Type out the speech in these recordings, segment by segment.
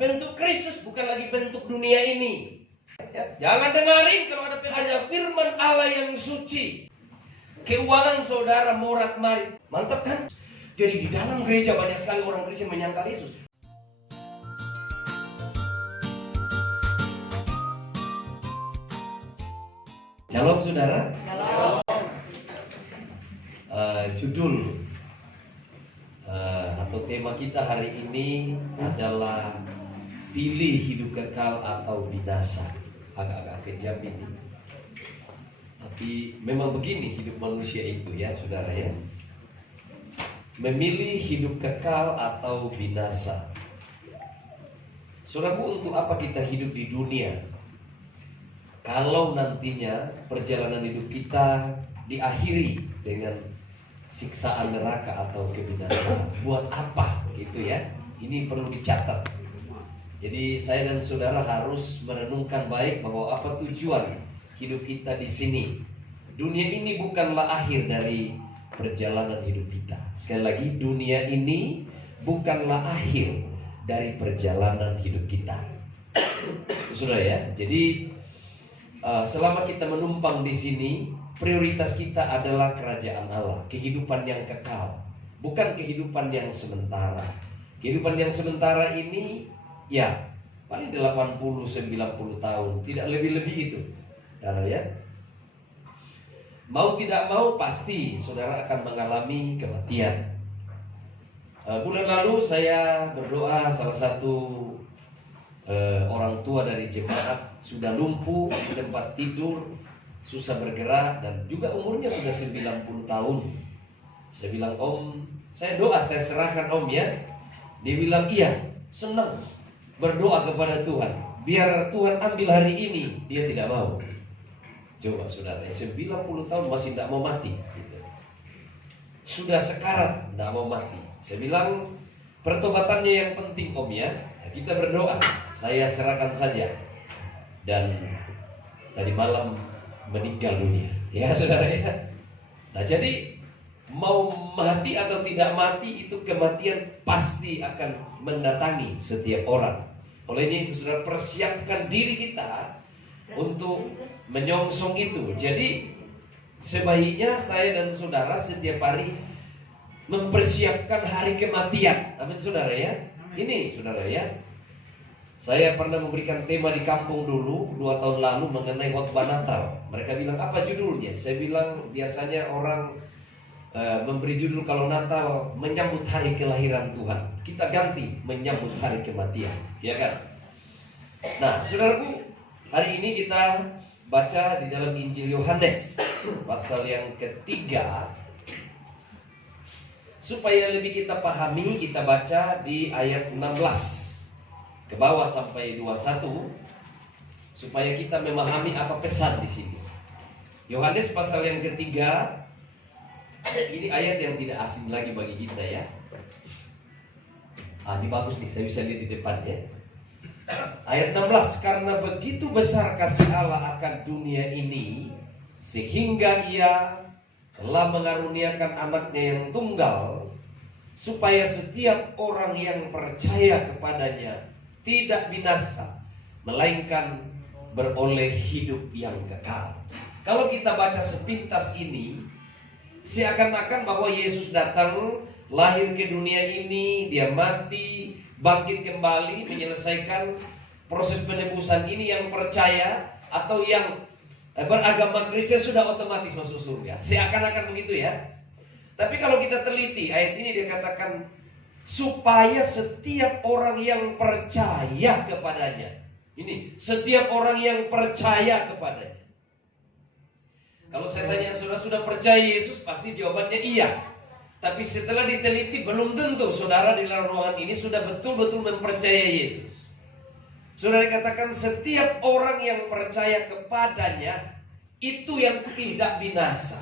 bentuk Kristus, bukan lagi bentuk dunia ini. Ya, jangan dengarin kalau ada hanya firman Allah yang suci. Keuangan saudara morat-marit. Mantap kan? Jadi di dalam gereja banyak sekali orang Kristen menyangkal Yesus. Shalom saudara. Shalom. Judul atau tema kita hari ini adalah pilih hidup kekal atau binasa. Agak-agak kejam ini. Tapi memang begini hidup manusia itu ya saudara ya. Memilih hidup kekal atau binasa. Saudaraku, untuk apa kita hidup di dunia? Kalau nantinya perjalanan hidup kita diakhiri dengan siksaan neraka atau kebinasaan, buat apa gitu ya? Ini perlu dicatat. Jadi saya dan saudara harus merenungkan baik bahwa apa tujuan hidup kita di sini. Dunia ini bukanlah akhir dari perjalanan hidup kita. Sekali lagi, dunia ini bukanlah akhir dari perjalanan hidup kita. Saudara ya, jadi selama kita menumpang di sini, prioritas kita adalah kerajaan Allah, kehidupan yang kekal, bukan kehidupan yang sementara. Kehidupan yang sementara ini ya paling 80-90 tahun, tidak lebih-lebih itu. Saudara ya, mau tidak mau pasti saudara akan mengalami kematian. Bulan lalu saya berdoa, salah satu orang tua dari jemaat sudah lumpuh di tempat tidur, susah bergerak, dan juga umurnya sudah 90 tahun. Saya bilang, Om, saya doa, saya serahkan Om ya. Dia bilang, iya, senang berdoa kepada Tuhan, biar Tuhan ambil hari ini. Dia tidak mau. Coba saudara, 90 tahun masih tidak mau mati gitu. Sudah sekarat, tidak mau mati. Saya bilang, pertobatannya yang penting Om ya. Kita berdoa, saya serahkan saja. Dan tadi malam meninggal dunia. Ya saudara ya. Nah jadi mau mati atau tidak mati, itu kematian pasti akan mendatangi setiap orang. Olehnya itu saudara, persiapkan diri kita untuk menyongsong itu. Jadi sebaiknya saya dan saudara setiap hari mempersiapkan hari kematian. Amin saudara ya. Ini saudara ya, saya pernah memberikan tema di kampung dulu 2 tahun lalu mengenai khotbah Natal. Mereka bilang, apa judulnya? Saya bilang, biasanya orang memberi judul kalau Natal menyambut hari kelahiran Tuhan. Kita ganti menyambut hari kematian, ya kan? Nah saudaraku, hari ini kita baca di dalam Injil Yohanes pasal yang ketiga. Supaya lebih kita pahami, kita baca di ayat 16 ke bawah sampai 21, supaya kita memahami apa pesan di sini. Yohanes pasal yang ketiga, ini ayat yang tidak asing lagi bagi kita ya. Ini bagus nih, saya bisa lihat di depan ya. Ayat 16, karena begitu besar kasih Allah akan dunia ini, sehingga Ia telah mengaruniakan anaknya yang tunggal, supaya setiap orang yang percaya kepadanya tidak binasa, melainkan beroleh hidup yang kekal. Kalau kita baca sepintas ini, seakan-akan bahwa Yesus datang, lahir ke dunia ini, dia mati, bangkit kembali, menyelesaikan proses penebusan ini. Yang percaya atau yang beragama Kristen sudah otomatis masuk surga. Seakan-akan begitu ya. Tapi kalau kita teliti ayat ini, dia katakan supaya setiap orang yang percaya kepadanya. Ini setiap orang yang percaya kepadanya. Kalau saya tanya saudara, sudah percaya Yesus? Pasti jawabannya iya. Tapi setelah diteliti, belum tentu saudara di dalam ruangan ini sudah betul-betul mempercayai Yesus. Saudara katakan setiap orang yang percaya kepadanya itu yang tidak binasa.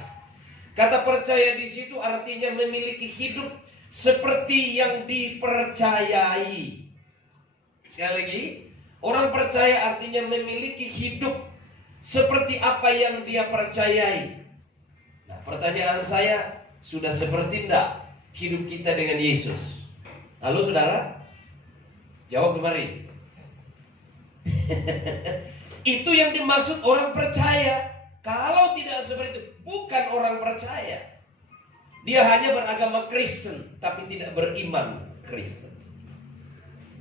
Kata percaya di situ artinya memiliki hidup seperti yang dipercayai. Sekali lagi, orang percaya artinya memiliki hidup seperti apa yang dia percayai. Nah, pertanyaan saya, sudah seperti enggak hidup kita dengan Yesus? Halo saudara? Jawab kemari. Itu yang dimaksud orang percaya. Kalau tidak seperti itu, bukan orang percaya. Dia hanya beragama Kristen, tapi tidak beriman Kristen.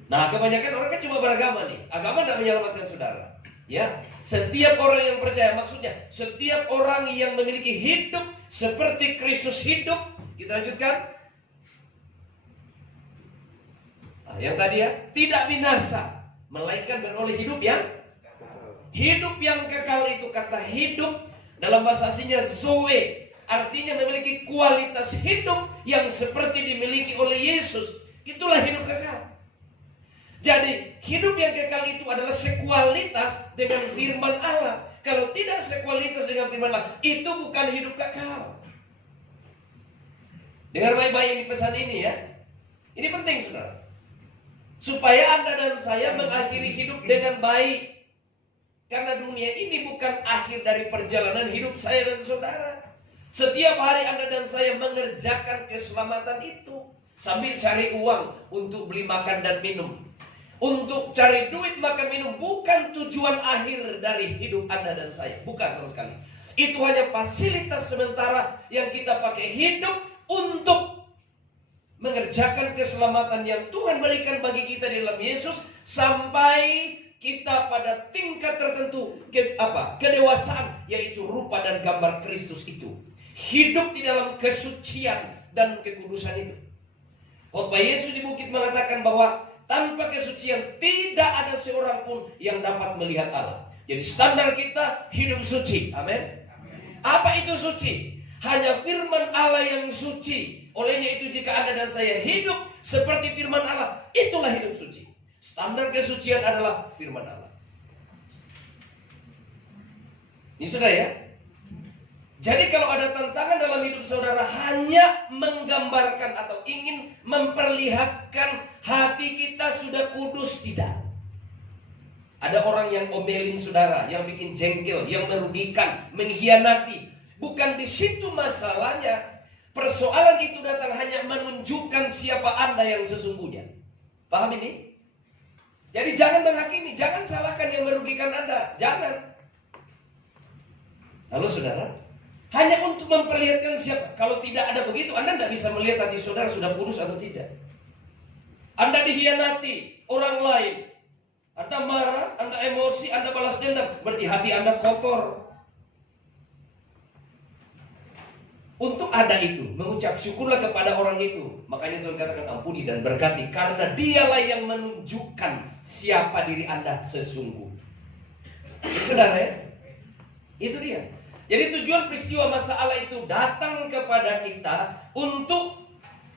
Nah, kebanyakan orang kan cuma beragama nih. Agama tidak menyelamatkan saudara. Ya, setiap orang yang percaya, maksudnya setiap orang yang memiliki hidup seperti Kristus hidup. Kita lanjutkan. Nah, yang tadi ya, tidak binasa, melainkan beroleh hidup yang kekal. Itu kata hidup dalam bahasa aslinya zoe, artinya memiliki kualitas hidup yang seperti dimiliki oleh Yesus. Itulah hidup kekal. Jadi hidup yang kekal itu adalah sekualitas dengan firman Allah. Kalau tidak sekualitas dengan firman Allah, itu bukan hidup kekal. Dengar baik-baik ini pesan ini ya. Ini penting saudara, supaya Anda dan saya mengakhiri hidup dengan baik. Karena dunia ini bukan akhir dari perjalanan hidup saya dan saudara. Setiap hari Anda dan saya mengerjakan keselamatan itu sambil cari uang untuk beli makan dan minum. Untuk cari duit makan minum bukan tujuan akhir dari hidup Anda dan saya. Bukan sama sekali. Itu hanya fasilitas sementara yang kita pakai hidup untuk mengerjakan keselamatan yang Tuhan berikan bagi kita di dalam Yesus, sampai kita pada tingkat tertentu kedewasaan, yaitu rupa dan gambar Kristus itu. Hidup di dalam kesucian dan kekudusan itu. Khotbah Yesus di bukit mengatakan bahwa tanpa kesucian tidak ada seorang pun yang dapat melihat Allah. Jadi standar kita hidup suci. Amin. Apa itu suci? Hanya firman Allah yang suci. Olehnya itu jika Anda dan saya hidup seperti firman Allah, itulah hidup suci. Standar kesucian adalah firman Allah. Ini sudah ya. Jadi kalau ada tantangan dalam hidup saudara hanya menggambarkan atau ingin memperlihatkan hati kita sudah kudus, tidak. Ada orang yang omelin saudara, yang bikin jengkel, yang merugikan, mengkhianati. Bukan di situ masalahnya. Persoalan itu datang hanya menunjukkan siapa Anda yang sesungguhnya. Paham ini? Jadi jangan menghakimi, jangan salahkan yang merugikan Anda. Jangan. Lalu saudara, hanya untuk memperlihatkan siapa. Kalau tidak ada begitu, Anda tidak bisa melihat hati saudara sudah kudus atau tidak. Anda dikhianati orang lain, Anda marah, Anda emosi, Anda balas dendam, berarti hati Anda kotor. Untuk ada itu, mengucap syukurlah kepada orang itu. Makanya Tuhan katakan ampuni dan berkati, karena dialah yang menunjukkan siapa diri Anda sesungguhnya. Saudara ya, itu dia. Jadi tujuan peristiwa masalah itu datang kepada kita untuk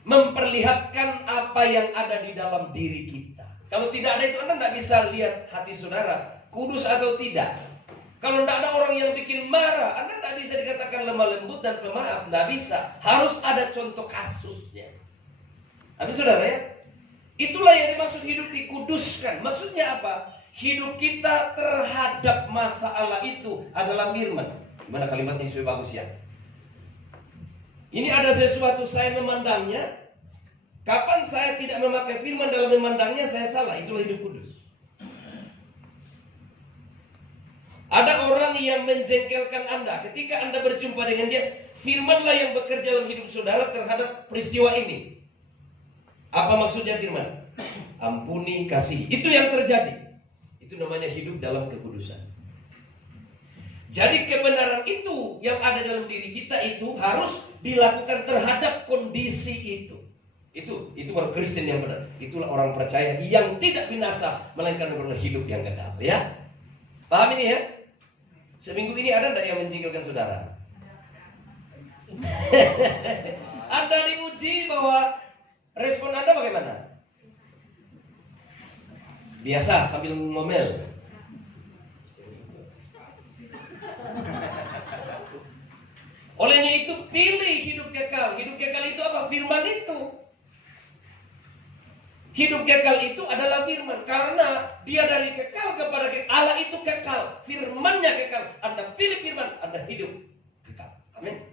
memperlihatkan apa yang ada di dalam diri kita. Kalau tidak ada itu, Anda tidak bisa lihat hati saudara kudus atau tidak. Kalau tidak ada orang yang bikin marah, Anda tidak bisa dikatakan lemah lembut dan pemaaf. Tidak bisa. Harus ada contoh kasusnya. Tapi saudara ya, itulah yang dimaksud hidup dikuduskan. Maksudnya apa? Hidup kita terhadap masalah itu adalah firman. Gimana kalimatnya supaya bagus ya? Ini ada sesuatu saya memandangnya. Kapan saya tidak memakai firman dalam memandangnya, saya salah. Itulah hidup kudus. Ada orang yang menjengkelkan Anda. Ketika Anda berjumpa dengan dia, firmanlah yang bekerja dalam hidup saudara terhadap peristiwa ini. Apa maksudnya firman? Ampuni, kasih. Itu yang terjadi. Itu namanya hidup dalam kekudusan. Jadi kebenaran itu yang ada dalam diri kita itu harus dilakukan terhadap kondisi itu. Itu baru Kristen yang benar. Itulah orang percaya yang tidak binasa, melainkan beroleh hidup yang kekal. Ya, paham ini ya? Seminggu ini ada enggak yang menjengkelkan saudara? Anda diuji bahwa respon Anda bagaimana? Biasa sambil ngomel. Olehnya itu pilih hidup kekal. Hidup kekal itu apa? Firman itu. Hidup kekal itu adalah firman. Karena dia dari kekal kepada kekal. Allah itu kekal. Firmannya kekal. Anda pilih firman, Anda hidup kekal. Amin.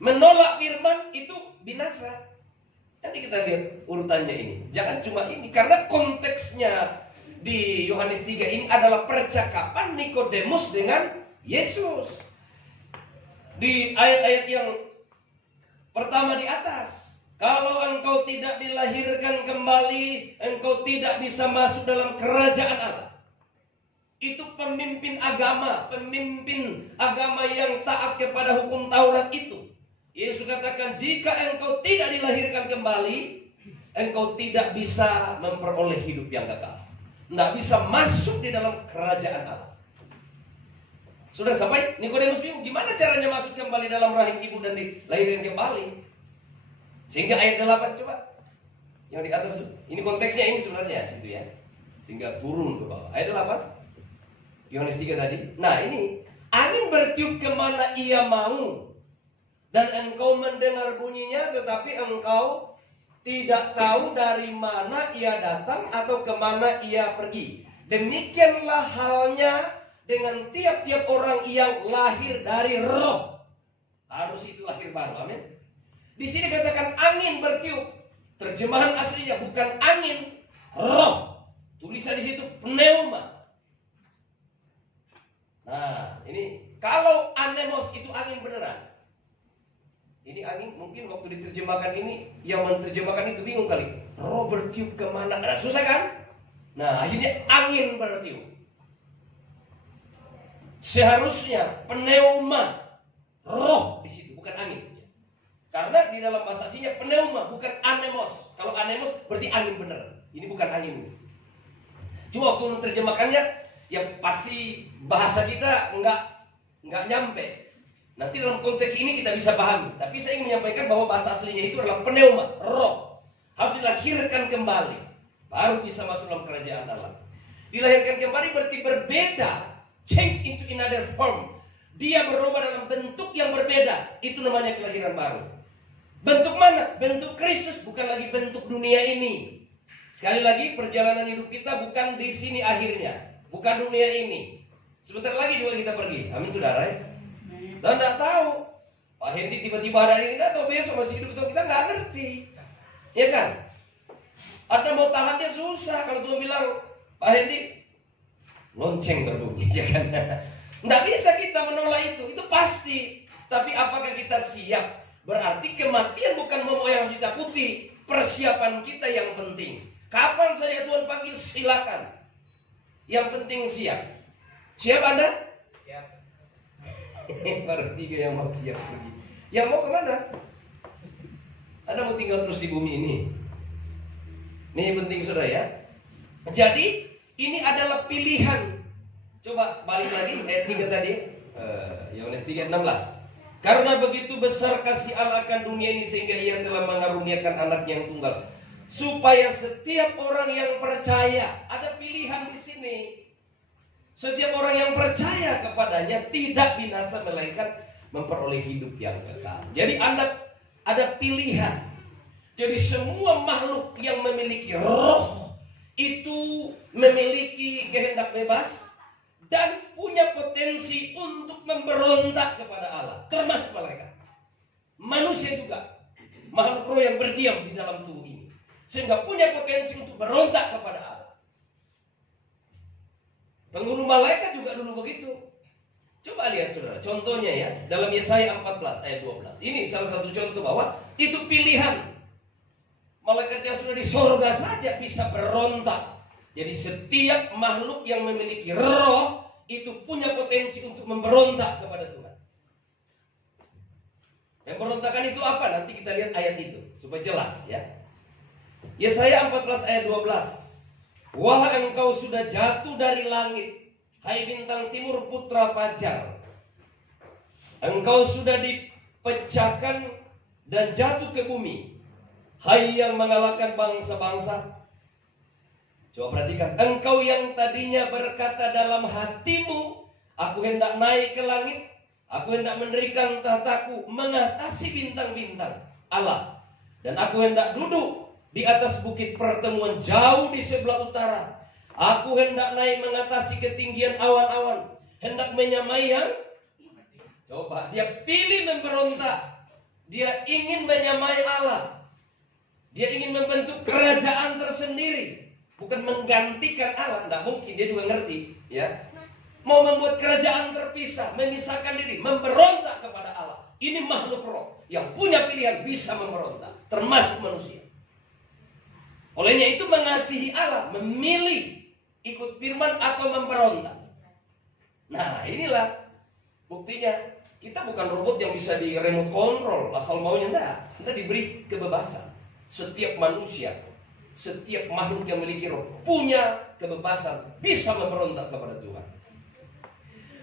Menolak firman itu binasa. Nanti kita lihat urutannya ini. Jangan cuma ini, karena konteksnya di Yohanes 3 ini adalah percakapan Nikodemus dengan Yesus. Di ayat-ayat yang pertama di atas, kalau engkau tidak dilahirkan kembali, engkau tidak bisa masuk dalam kerajaan Allah. Itu pemimpin agama yang taat kepada hukum Taurat itu. Yesus katakan, jika engkau tidak dilahirkan kembali, engkau tidak bisa memperoleh hidup yang kekal. Tidak bisa masuk di dalam kerajaan Allah. Sudah sampai Nikodemus bingung, gimana caranya masuk kembali dalam rahim ibu dan dilahirkan kembali? Sehingga ayat 8 coba. Yang di atas, ini konteksnya ini sebenarnya situ ya. Sehingga turun ke bawah. Ayat 8. Yohanes 3 tadi. Nah ini, angin bertiup kemana ia mau, dan engkau mendengar bunyinya, tetapi engkau tidak tahu dari mana ia datang atau kemana ia pergi. Demikianlah halnya dengan tiap-tiap orang yang lahir dari roh. Harus itu lahir baru, amin. Di sini katakan angin bertiup. Terjemahan aslinya bukan angin, roh. Tulisan di situ pneuma. Nah, ini kalau anemos itu angin beneran. Ini angin mungkin waktu diterjemahkan ini, yang menerjemahkan itu bingung kali. Roh bertiup kemana? Nah, susah kan? Nah, akhirnya angin bertiup. Seharusnya pneuma, roh di situ, bukan angin. Karena di dalam bahasa aslinya pneuma, bukan anemos. Kalau anemos berarti angin bener. Ini bukan angin. Cuma waktu menerjemahkannya, ya pasti bahasa kita nggak nyampe. Nanti dalam konteks ini kita bisa pahami. Tapi saya ingin menyampaikan bahwa bahasa aslinya itu adalah pneuma, roh. Harus dilahirkan kembali, baru bisa masuk dalam kerajaan Allah. Dilahirkan kembali berarti berbeda, change into another form. Dia berubah dalam bentuk yang berbeda. Itu namanya kelahiran baru. Bentuk mana? Bentuk Kristus, bukan lagi bentuk dunia ini. Sekali lagi, perjalanan hidup kita bukan di sini akhirnya, bukan dunia ini. Sebentar lagi juga kita pergi. Amin saudara ya. Dan tidak tahu Pak Hendy tiba-tiba hari ini atau besok masih hidup atau kita nggak ngerti, ya kan? Ada mau tahan dia susah. Kalau Tuhan bilang Pak Hendy lonceng berbunyi, ya kan? Nggak bisa kita menolak itu pasti. Tapi apakah kita siap? Berarti kematian bukan momok yang harus ditakuti. Persiapan kita yang penting. Kapan saja Tuhan panggil silakan. Yang penting siap. Siap Anda? Siap. Baru 3 yang mau siap pergi. Yang mau kemana? Anda mau tinggal terus di bumi ini. Ini penting saudara ya. Jadi ini adalah pilihan. Coba balik lagi ayat 3 tadi. Yohanes 3:16. Karena begitu besar kasih Allah akan dunia ini, sehingga ia telah mengaruniakan anak yang tunggal, supaya setiap orang yang percaya, ada pilihan di sini. Setiap orang yang percaya kepadanya tidak binasa, melainkan memperoleh hidup yang kekal. Jadi ada pilihan. Jadi semua makhluk yang memiliki roh itu memiliki kehendak bebas dan punya potensi untuk memberontak kepada Allah, termasuk malaikat. Manusia juga makhluk roh yang berdiam di dalam tubuh ini, sehingga punya potensi untuk berontak kepada Allah. Penghulu malaikat juga dulu begitu. Coba lihat saudara, contohnya ya, dalam Yesaya 14 ayat 12. Ini salah satu contoh bahwa itu pilihan. Malaikat yang sudah di sorga saja bisa berontak. Jadi setiap makhluk yang memiliki roh itu punya potensi untuk memberontak kepada Tuhan. Pemberontakan itu apa? Nanti kita lihat ayat itu supaya jelas ya. Yesaya 14 ayat 12. Wahai engkau sudah jatuh dari langit, hai bintang timur putra fajar. Engkau sudah dipecahkan dan jatuh ke bumi, hai yang mengalahkan bangsa-bangsa. Coba perhatikan, engkau yang tadinya berkata dalam hatimu, aku hendak naik ke langit, aku hendak mendirikan tahtaku mengatasi bintang-bintang Allah, dan aku hendak duduk di atas bukit pertemuan jauh di sebelah utara. Aku hendak naik mengatasi ketinggian awan-awan, hendak menyamai yang. Coba, dia pilih memberontak. Dia ingin menyamai Allah. Dia ingin membentuk kerajaan tersendiri, bukan menggantikan Allah. Tidak mungkin, dia juga ngerti, ya. Mau membuat kerajaan terpisah, memisahkan diri, memberontak kepada Allah. Ini makhluk roh yang punya pilihan bisa memberontak, termasuk manusia. Olehnya itu mengasihi Allah, memilih ikut firman atau memberontak. Nah, inilah buktinya. Kita bukan robot yang bisa di remote control asal maunya, enggak. Kita diberi kebebasan. Setiap manusia, setiap makhluk yang memiliki roh punya kebebasan, bisa memberontak kepada Tuhan.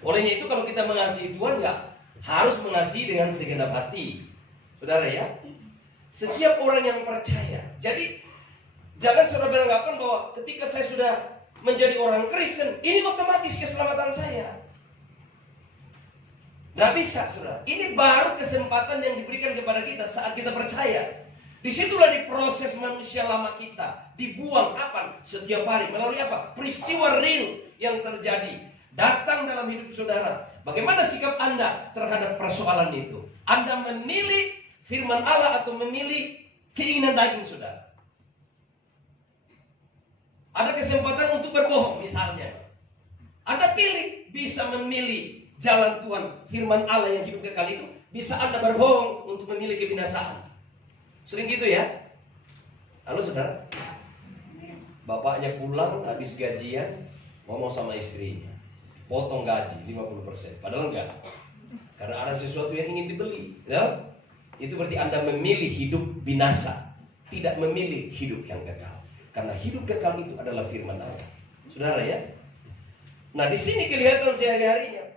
Olehnya itu kalau kita mengasihi Tuhan, enggak harus mengasihi dengan segenap hati. Saudara ya, setiap orang yang percaya. Jadi jangan saudara beranggapan bahwa ketika saya sudah menjadi orang Kristen, ini otomatis keselamatan saya. Nggak bisa, saudara. Ini baru kesempatan yang diberikan kepada kita saat kita percaya. Disitulah diproses manusia lama kita. Dibuang kapan? Setiap hari. Melalui apa? Peristiwa real yang terjadi. Datang dalam hidup saudara. Bagaimana sikap Anda terhadap persoalan itu? Anda memilih firman Allah atau memilih keinginan daging saudara? Ada kesempatan untuk berbohong misalnya. Anda pilih, bisa memilih jalan Tuhan, firman Allah yang hidup kekal itu. Bisa Anda berbohong untuk memilih kebinasaan. Sering gitu ya. Halo saudara, bapaknya pulang habis gajian, ngomong sama istrinya, potong gaji 50%. Padahal enggak, karena ada sesuatu yang ingin dibeli, ya? Itu berarti Anda memilih hidup binasa, tidak memilih hidup yang kekal. Karena hidup kekal itu adalah firman Allah, saudara ya. Nah, di sini kelihatan sehari-harinya.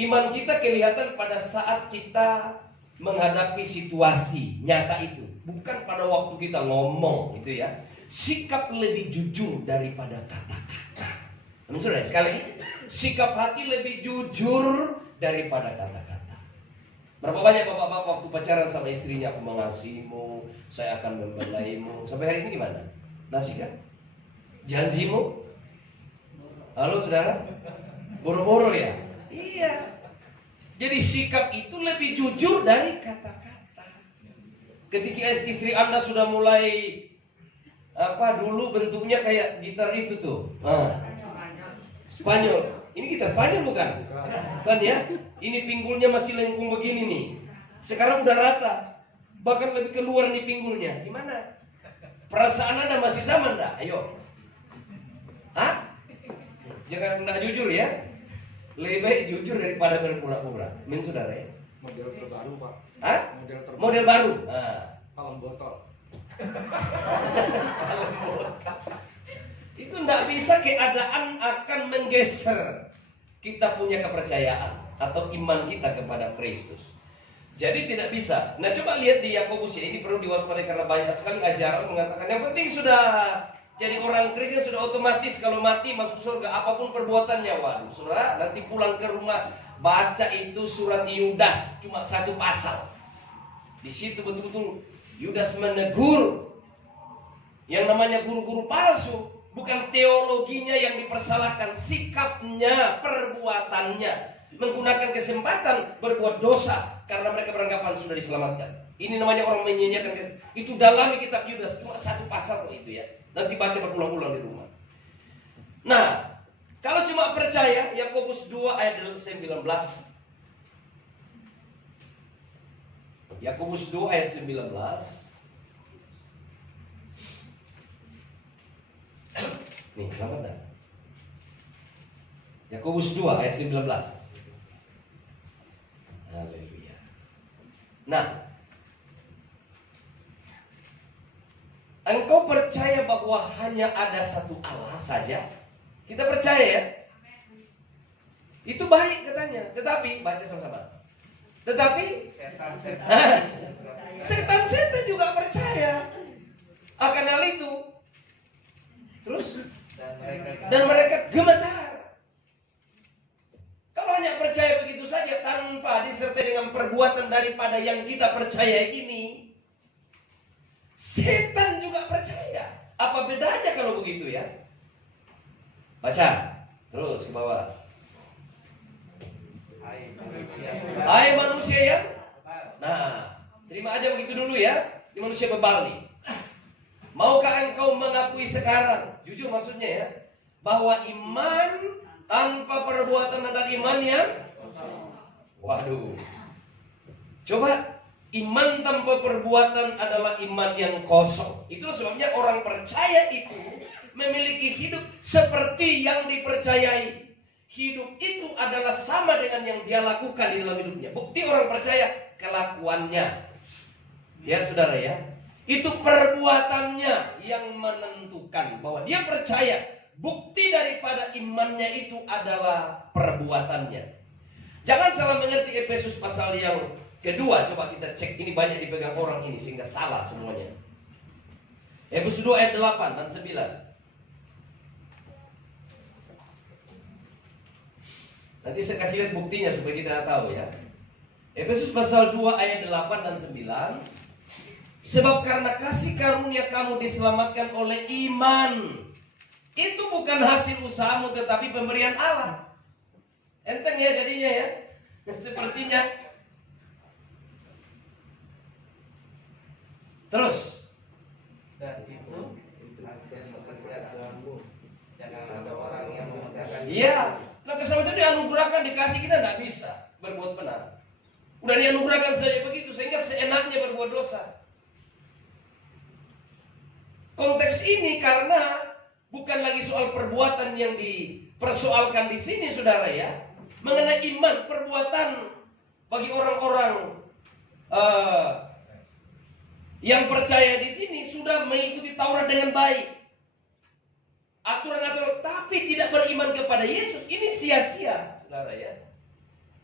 Iman kita kelihatan pada saat kita menghadapi situasi nyata itu, bukan pada waktu kita ngomong itu ya. Sikap lebih jujur daripada kata-kata. Saudara, sekali lagi, sikap hati lebih jujur daripada kata-kata. Berapa banyak bapak-bapak waktu pacaran sama istrinya, aku mengasihimu, saya akan membelaimu. Sampai hari ini gimana? Masih kan? Janjimu? Halo saudara? Boro-boro ya? Iya. Jadi sikap itu lebih jujur dari kata-kata. Ketika istri Anda sudah mulai dulu bentuknya kayak gitar itu tuh. Spanyol. Ini gitar Spanyol bukan? Kan ya? Ini pinggulnya masih lengkung begini nih. Sekarang udah rata. Bahkan lebih keluar nih pinggulnya. Gimana? Perasaan Anda masih sama enggak? Ayo. Hah? Jangan enggak jujur ya. Lebih baik jujur daripada berpura-pura. Min saudara ya. Model terbaru Pak. Hah? Model terbaru. Model baru. Kalem botol. Itu tidak bisa, keadaan akan menggeser kita punya kepercayaan atau iman kita kepada Kristus. Jadi tidak bisa. Nah, coba lihat di Yakobus ya. Ini perlu diwaspadai karena banyak sekali ajaran mengatakan yang penting sudah jadi orang Kristen sudah otomatis kalau mati masuk surga apapun perbuatannya. Waduh, saudara, nanti pulang ke rumah baca itu surat Yudas, cuma satu pasal. Di situ betul-betul Yudas menegur yang namanya guru-guru palsu. Bukan teologinya yang dipersalahkan, sikapnya, perbuatannya. Menggunakan kesempatan berbuat dosa karena mereka beranggapan sudah diselamatkan. Ini namanya orang menyanyiakan. Itu dalami kitab Yudas, cuma satu pasal itu ya. Nanti baca berulang-ulang di rumah. Nah, kalau cuma percaya, Yakobus 2 ayat 19. Yakobus 2 ayat 19. Nih, kenapa enggak? Yakobus 2 ayat 19. Haleluya. Nah, engkau percaya bahwa hanya ada satu Allah saja? Kita percaya ya? Itu baik katanya. Tetapi, baca sama-sama. Tetapi setan-setan juga percaya akan hal itu. Terus dan mereka gemetar. Kalau hanya percaya begitu saja tanpa disertai dengan perbuatan daripada yang kita percaya ini, setan juga percaya. Apa bedanya kalau begitu ya? Baca terus ke bawah. Hai manusia ya. Nah, Terima aja begitu dulu ya. Ini manusia bebal nih. Maukah engkau mengakui sekarang, jujur maksudnya ya, bahwa iman tanpa perbuatan adalah iman yang waduh. Coba, iman tanpa perbuatan adalah iman yang kosong. Itu sebabnya orang percaya itu memiliki hidup seperti yang dipercayai. Hidup itu adalah sama dengan yang dia lakukan di dalam hidupnya. Bukti orang percaya kelakuannya. Ya saudara ya, itu perbuatannya yang menentukan bahwa dia percaya. Bukti daripada imannya itu adalah perbuatannya. Jangan salah mengerti Efesus pasal yang kedua. Coba kita cek, ini banyak dipegang orang ini sehingga salah semuanya. Efesus 2 ayat 8 dan 9. Nanti saya kasih lihat buktinya supaya kita tahu ya. Efesus pasal 2 ayat 8 dan 9. Sebab karena kasih karunia kamu diselamatkan oleh iman. Itu bukan hasil usahamu tetapi pemberian Allah. Enteng ya jadinya ya. Sepertinya. Terus. Dan itu hasil pekerjaanmu. Jangan ada orang yang mengatakan Iya. Nah keselamatan dianugerahkan, dikasih, kita tidak bisa berbuat benar. Udah dianugerahkan saja begitu, sehingga seenaknya berbuat dosa. Konteks ini karena bukan lagi soal perbuatan yang dipersoalkan di sini, saudara ya. Mengenai iman, perbuatan bagi orang-orang yang percaya di sini sudah mengikuti Taurat dengan baik. Aturan-aturan, tapi tidak beriman kepada Yesus, ini sia-sia, saudara ya.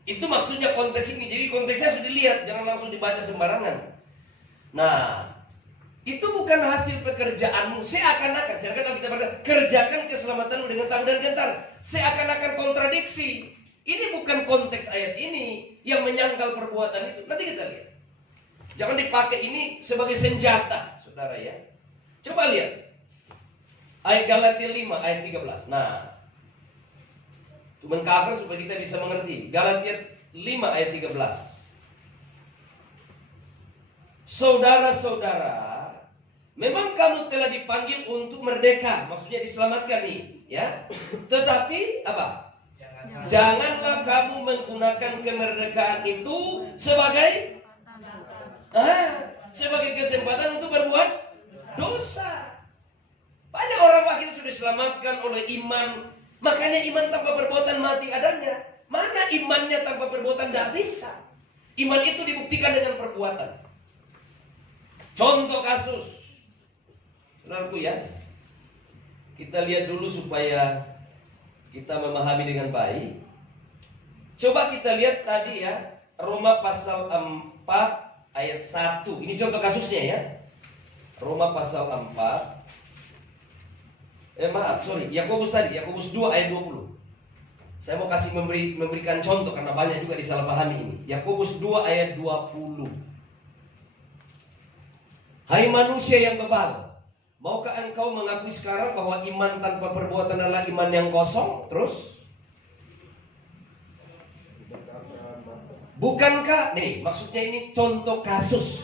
Itu maksudnya konteks ini. Jadi konteksnya sudah dilihat, jangan langsung dibaca sembarangan. Nah, itu bukan hasil pekerjaanmu. Seakan-akan kita berkata, kerjakan keselamatanmu dengan tangan dan gentar. Seakan-akan kontradiksi. Ini bukan konteks ayat ini yang menyangkal perbuatan itu. Nanti kita lihat. Jangan dipakai ini sebagai senjata, saudara ya. Coba lihat. Ayat Galatia 5 ayat 13. Nah, itu mengcover supaya kita bisa mengerti. Galatia 5 ayat 13. Saudara-saudara, memang kamu telah dipanggil untuk merdeka, maksudnya diselamatkan nih, ya. Tetapi apa? Janganlah kamu menggunakan kemerdekaan itu sebagai kesempatan untuk berbuat dosa. Banyak orang akhirnya sudah diselamatkan oleh iman. Makanya iman tanpa perbuatan mati adanya. Mana imannya tanpa perbuatan? Tidak bisa. Iman itu dibuktikan dengan perbuatan. Contoh kasus, saudaraku ya. Kita lihat dulu supaya kita memahami dengan baik. Coba kita lihat tadi ya, Roma pasal 4 ayat 1. Ini contoh kasusnya ya. Roma pasal 4. Yakobus 2 ayat 20. Saya mau kasih memberikan contoh karena banyak juga disalahpahami ini. Yakobus 2 ayat 20. Hai manusia yang bebal, maukah engkau mengakui sekarang bahwa iman tanpa perbuatan adalah iman yang kosong? Terus, bukankah, maksudnya ini contoh kasus.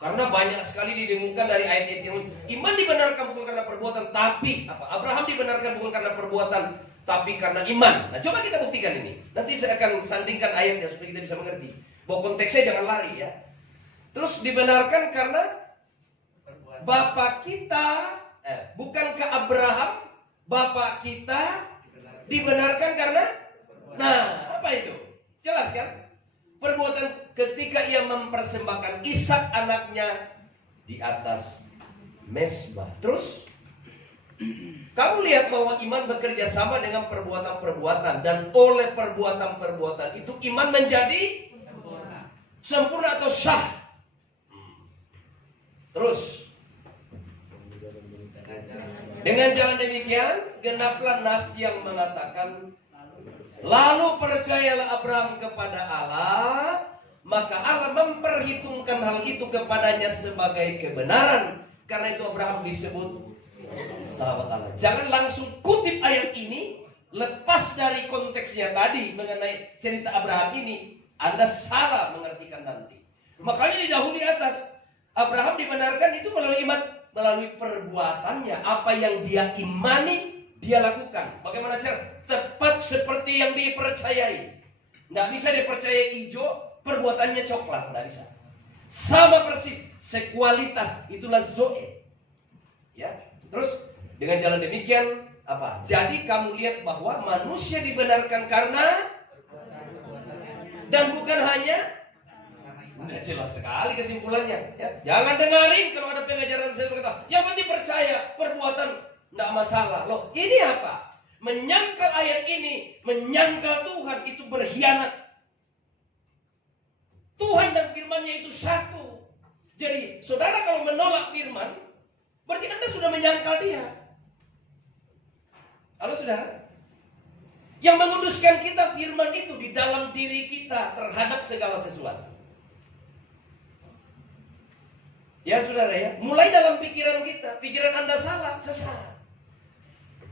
Karena banyak sekali didengungkan dari ayat-ayat yang iman dibenarkan bukan karena perbuatan, tapi Abraham dibenarkan bukan karena perbuatan, tapi karena iman. Nah, coba kita buktikan ini. Nanti saya akan sandingkan ayatnya supaya kita bisa mengerti. Bahwa konteksnya jangan lari ya. Terus dibenarkan karena bapak kita, bukankah Abraham bapak kita dibenarkan karena? Nah, apa itu? Jelas kan? Perbuatan ketika ia mempersembahkan Ishak anaknya di atas mezbah. Terus kamu lihat bahwa iman bekerja sama dengan perbuatan-perbuatan, dan oleh perbuatan-perbuatan itu iman menjadi sempurna atau sah. Terus dengan jalan demikian genaplah nas yang mengatakan, lalu percayalah Abraham kepada Allah, maka Allah memperhitungkan hal itu kepadanya sebagai kebenaran. Karena itu Abraham disebut sahabat Allah. Jangan langsung kutip ayat ini, lepas dari konteksnya tadi mengenai cerita Abraham ini, Anda salah mengartikan nanti. Makanya didahului atas. Abraham dibenarkan itu melalui iman, melalui perbuatannya. Apa yang dia imani, dia lakukan. Bagaimana cara? Tepat seperti yang dipercayai. Nggak bisa dipercaya hijau, perbuatannya coklat. Nggak bisa. Sama persis, sekualitas. Itulah Zoe. Ya. Terus dengan jalan demikian apa? Jadi kamu lihat bahwa manusia dibenarkan karena, dan bukan hanya. Udah jelas sekali kesimpulannya. Ya. Jangan dengarin kalau ada pengajaran saya berkata, yang penting percaya, perbuatan tidak masalah. Loh, ini apa? Menyangkal ayat ini, menyangkal Tuhan itu berkhianat. Tuhan dan firman-Nya itu satu. Jadi, saudara kalau menolak firman, berarti Anda sudah menyangkal Dia. Halo saudara? Yang menguduskan kita firman itu di dalam diri kita terhadap segala sesuatu. Ya saudara ya, mulai dalam pikiran kita. Pikiran Anda salah, sesat.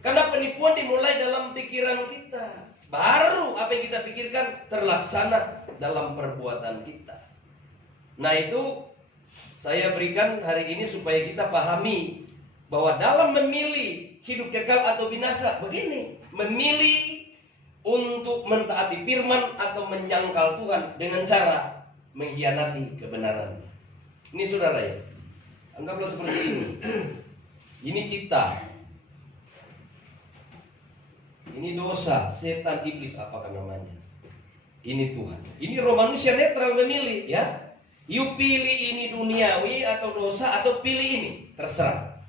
Karena penipuan dimulai dalam pikiran kita. Baru apa yang kita pikirkan terlaksana dalam perbuatan kita. Nah itu saya berikan hari ini supaya kita pahami bahwa dalam memilih hidup kekal atau binasa, begini, memilih untuk mentaati firman atau menyangkal Tuhan dengan cara mengkhianati kebenaran. Ini saudara ya, anggaplah seperti ini. Ini kita. Ini dosa, setan, iblis, apakah namanya. Ini Tuhan. Ini roh manusia netral memilih ya. You pilih ini duniawi atau dosa atau pilih ini, terserah.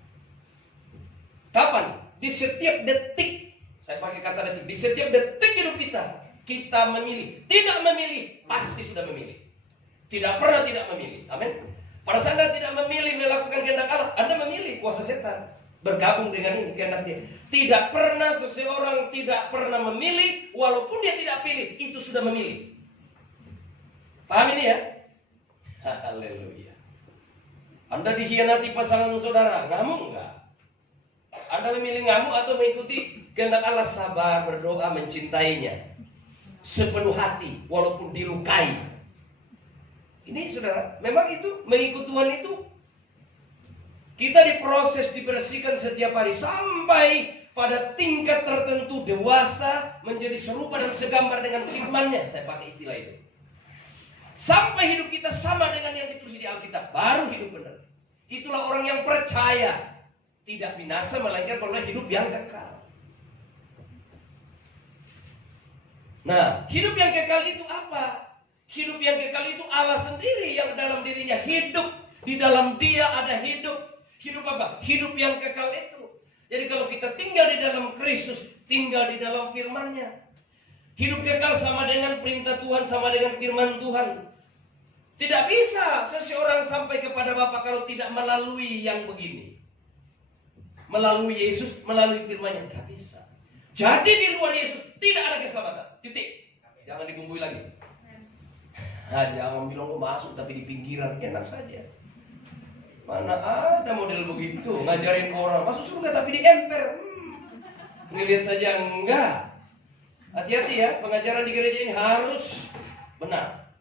Kapan? Di setiap detik. Saya pakai kata detik. Di setiap detik hidup kita memilih. Tidak memilih, pasti sudah memilih. Tidak pernah tidak memilih. Amin. Pada saat Anda tidak memilih melakukan kehendak Allah, Anda memilih kuasa setan bergabung dengan ini kehendak dia. Tidak pernah seseorang tidak pernah memilih, walaupun dia tidak pilih, itu sudah memilih. Paham ini ya? Haleluya. Anda dikhianati pasangan saudara, ngamuk enggak? Anda memilih ngamuk atau mengikuti kehendak Allah, sabar, berdoa, mencintainya sepenuh hati walaupun dilukai. Ini saudara, memang itu mengikut Tuhan itu kita diproses, dibersihkan setiap hari sampai pada tingkat tertentu dewasa menjadi serupa dan segambar dengan firman-Nya. Saya pakai istilah itu. Sampai hidup kita sama dengan yang ditulis di Alkitab, baru hidup benar. Itulah orang yang percaya. Tidak binasa melainkan beroleh hidup yang kekal. Nah, hidup yang kekal itu apa? Hidup yang kekal itu Allah sendiri yang dalam dirinya hidup. Di dalam Dia ada hidup. Hidup apa? Hidup yang kekal itu. Jadi kalau kita tinggal di dalam Kristus, tinggal di dalam firman-Nya. Hidup kekal sama dengan perintah Tuhan, sama dengan firman Tuhan. Tidak bisa seseorang sampai kepada Bapa kalau tidak melalui yang begini. Melalui Yesus, melalui firman-Nya, tidak bisa. Jadi di luar Yesus tidak ada keselamatan. Titik. Jangan dibumbui lagi. Jangan bilang masuk tapi di pinggiran, enak saja. Mana ada model begitu, ngajarin orang masuk surga tapi di emper. Ngelihat saja enggak. Hati-hati ya, pengajaran di gereja ini harus benar.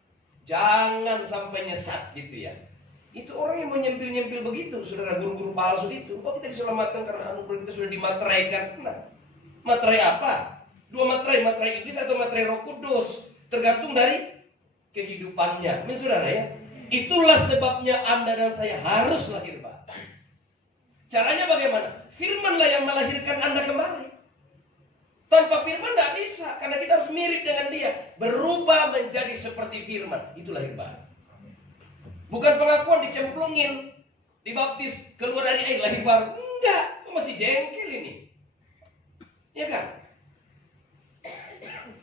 Jangan sampai nyesat gitu ya. Itu orang yang mau nyempil-nyempil begitu, saudara, guru-guru palsu itu. Oh, kita diselamatkan karena anugerah kita sudah dimateraikan. Nah, materai apa? Dua materai, materai iblis atau materai Roh Kudus, tergantung dari kehidupannya. Amin, saudara ya. Itulah sebabnya Anda dan saya harus lahir baru. Caranya bagaimana? Firmanlah yang melahirkan Anda kembali. Tanpa firman tidak bisa, karena kita harus mirip dengan Dia, berubah menjadi seperti firman. Itu lahir baru. Bukan pengakuan dicemplungin, dibaptis, keluar dari air, lahir baru. Enggak, kok masih jengkel ini. Ya kan?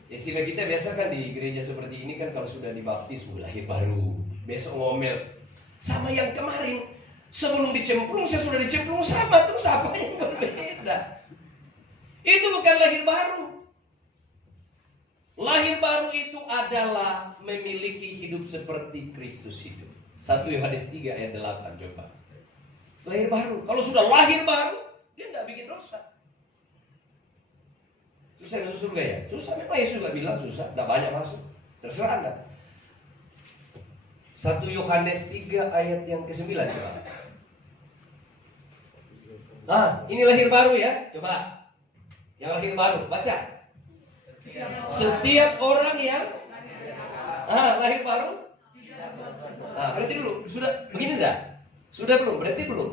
Istilah kita biasa kan di gereja seperti ini kan, kalau sudah dibaptis, lahir baru. Besok ngomel. Sama yang kemarin, sebelum dicemplung, saya sudah dicemplung, sama terus apa yang berbeda. Itu bukan lahir baru. Lahir baru itu adalah memiliki hidup seperti Kristus hidup. 1 Yohanes 3 ayat 8 coba. Lahir baru. Kalau sudah lahir baru, dia tidak bikin dosa. Susah masuk surga ya? Susah, memang Yesus juga bilang susah, tidak banyak masuk. Terserah Anda. 1 Yohanes 3 ayat yang ke-9 coba. Ini lahir baru ya. Coba. Yang lahir baru, baca. Setiap orang yang lahir baru. Berarti dulu, sudah begini enggak? Sudah belum? Berarti belum.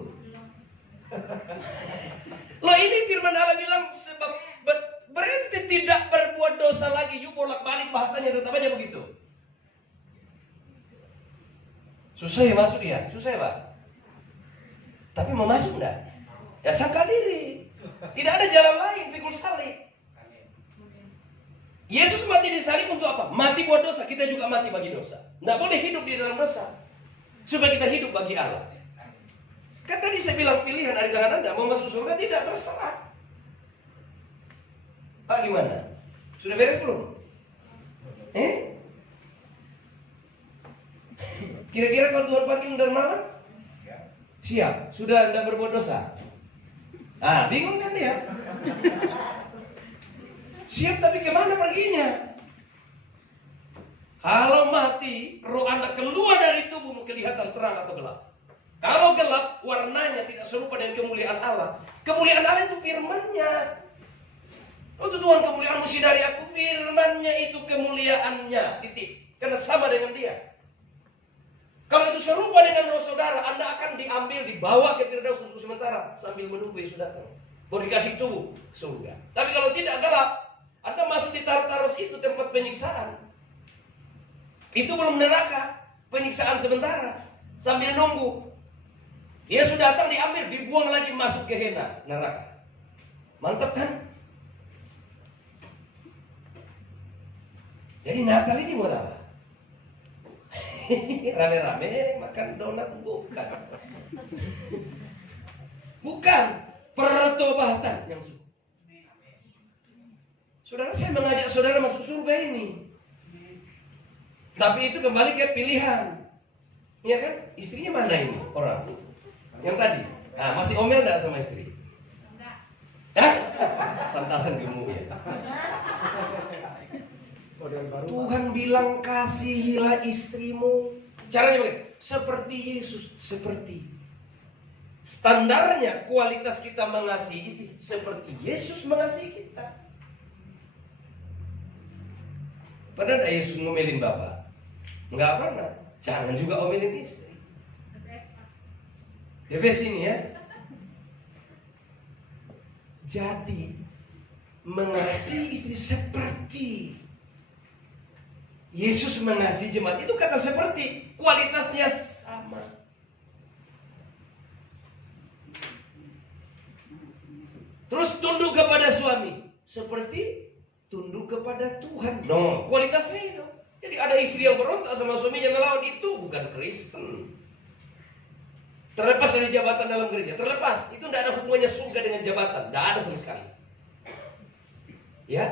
Loh, ini firman Allah bilang sebab berarti tidak berbuat dosa lagi. Yuk bolak-balik bahasanya, tetap aja begitu. Susah ya masuk ya? Susah ya Pak? Tapi mau masuk enggak? Ya sangka diri. Tidak ada jalan lain, pikul salib. Yesus mati di salib untuk apa? Mati buat dosa, kita juga mati bagi dosa. Tidak boleh hidup di dalam dosa, supaya kita hidup bagi Allah. Kan tadi saya bilang pilihan ada di tangan Anda. Mau masuk surga tidak, terserah. Pak gimana? Sudah beres belum? Kira-kira kalau Tuhan panggil ntar malam? Siap. Sudah tidak berbuat dosa? Bingung kan dia? Siap tapi kemana perginya? Kalau mati, roh Anda keluar dari tubuhmu, kelihatan terang atau gelap. Kalau gelap, warnanya tidak serupa dengan kemuliaan Allah. Kemuliaan Allah itu firman-Nya. Untuk Tuhan kemuliaan mesti dari aku, firman-Nya itu kemuliaannya, titik. Karena sama dengan dia. Kalau itu serupa dengan roh saudara, Anda akan diambil, dibawa ke Firdaus untuk sementara sambil menunggu Yesus datang. Baru dikasih tubuh surga. Tapi kalau tidak gelap, Anda masuk di Tartarus itu tempat penyiksaan. Itu belum neraka, penyiksaan sementara sambil nunggu. Yesus datang, diambil, dibuang lagi masuk ke Gehenna, neraka. Mantap kan? Jadi Natal ini buat apa? Rame-rame makan donat, bukan. Bukan pertobatan yang sungguh. Saudara, saya mengajak saudara masuk surga ini. Tapi itu kembali ke pilihan. Iya kan? Istrinya mana ini? Orang yang tadi. Masih omel enggak sama istri? Enggak. Fantasan gemuk ya. Tuhan bilang kasihilah istrimu. Caranya bagaimana? Seperti Yesus. Seperti. Standarnya kualitas kita mengasihi istri seperti Yesus mengasihi kita. Pernah enggak Yesus ngomelin bapak? Enggak pernah. Jangan juga omelin istri. Bebas ini ya. Jadi mengasihi istri seperti Yesus mengasihi jemaat. Itu kata seperti, kualitasnya sama. Terus tunduk kepada suami seperti tunduk kepada Tuhan. No, kualitasnya itu. Jadi ada istri yang berontak sama suaminya melawan, itu bukan Kristen. Terlepas dari jabatan dalam gereja, terlepas. Itu tidak ada hubungannya surga dengan jabatan, tidak ada sama sekali. Ya.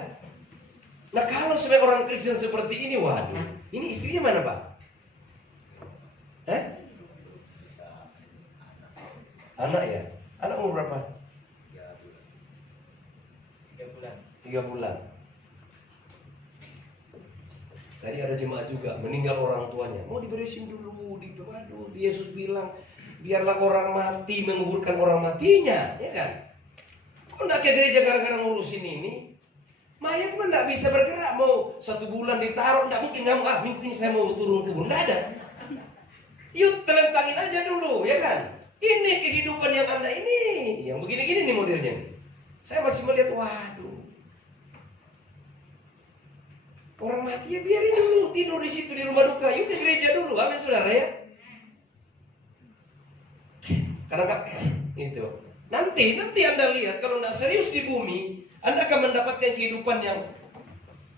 Nah kalau sebagai orang Kristen seperti ini, waduh, ini istrinya mana Pak? Anak ya? Anak umur berapa? 3 bulan. Tadi ada jemaat juga meninggal orang tuanya, mau diberesin dulu, aduh, Yesus bilang biarlah orang mati menguburkan orang matinya, ya kan? Kok enggak ke gereja gara-gara ngurusin ini? Mayat pun enggak bisa bergerak, mau 1 bulan ditaruh, enggak mungkin kamu minggu ini saya mau turun kubur, enggak ada. Yuk telentangin aja dulu, ya kan? Ini kehidupan yang Anda ini, yang begini-gini nih modelnya nih. Saya masih melihat, waduh, orang mati ya biarin dulu tidur di situ di rumah duka. Yuk ke gereja dulu, amin saudara ya. Karena itu nanti Anda lihat kalau tidak serius di bumi, Anda akan mendapatkan kehidupan yang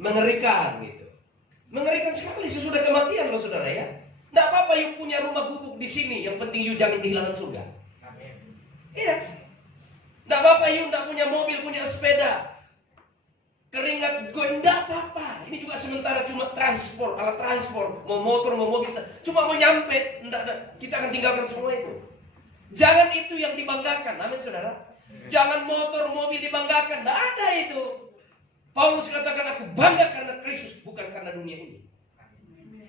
mengerikan gitu. Mengerikan sekali sesudah kematian loh saudara ya. Tidak apa-apa yuk punya rumah gubuk di sini, yang penting yuk jangan kehilangan surga. Amin. Iya. Tidak apa-apa yuk tidak punya mobil, punya sepeda, keringat goyang, tidak apa-apa. Ini juga sementara, cuma transport, alat transport, mau motor, mau mobil, cuma mau nyampe, kita akan tinggalkan semua itu. Jangan itu yang dibanggakan, amin saudara. Jangan motor, mobil dibanggakan, tidak ada itu. Paulus katakan aku bangga karena Kristus, bukan karena dunia ini.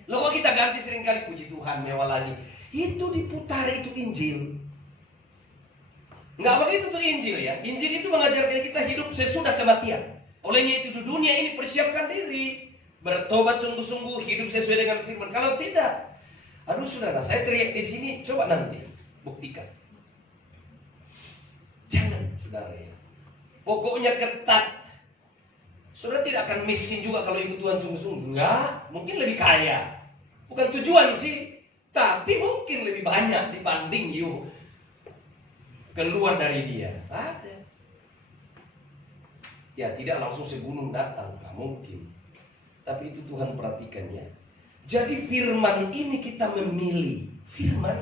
Loh kok kita ganti seringkali, puji Tuhan, mewah lagi. Itu diputar, itu Injil. Nggak begitu tuh Injil ya. Injil itu mengajarkan kita hidup sesudah kematian. Olehnya itu di dunia ini persiapkan diri, bertobat sungguh-sungguh, hidup sesuai dengan firman. Kalau tidak, aduh saudara, saya teriak di sini, coba nanti buktikan. Jangan, saudara ya. Pokoknya ketat. Saudara tidak akan miskin juga kalau ikut Tuhan sungguh-sungguh. Enggak, mungkin lebih kaya. Bukan tujuan sih, tapi mungkin lebih banyak dibanding you keluar dari dia. Ada. Ya tidak langsung segunung datang, nggak mungkin. Tapi itu Tuhan perhatikannya. Jadi firman ini kita memilih. Firman.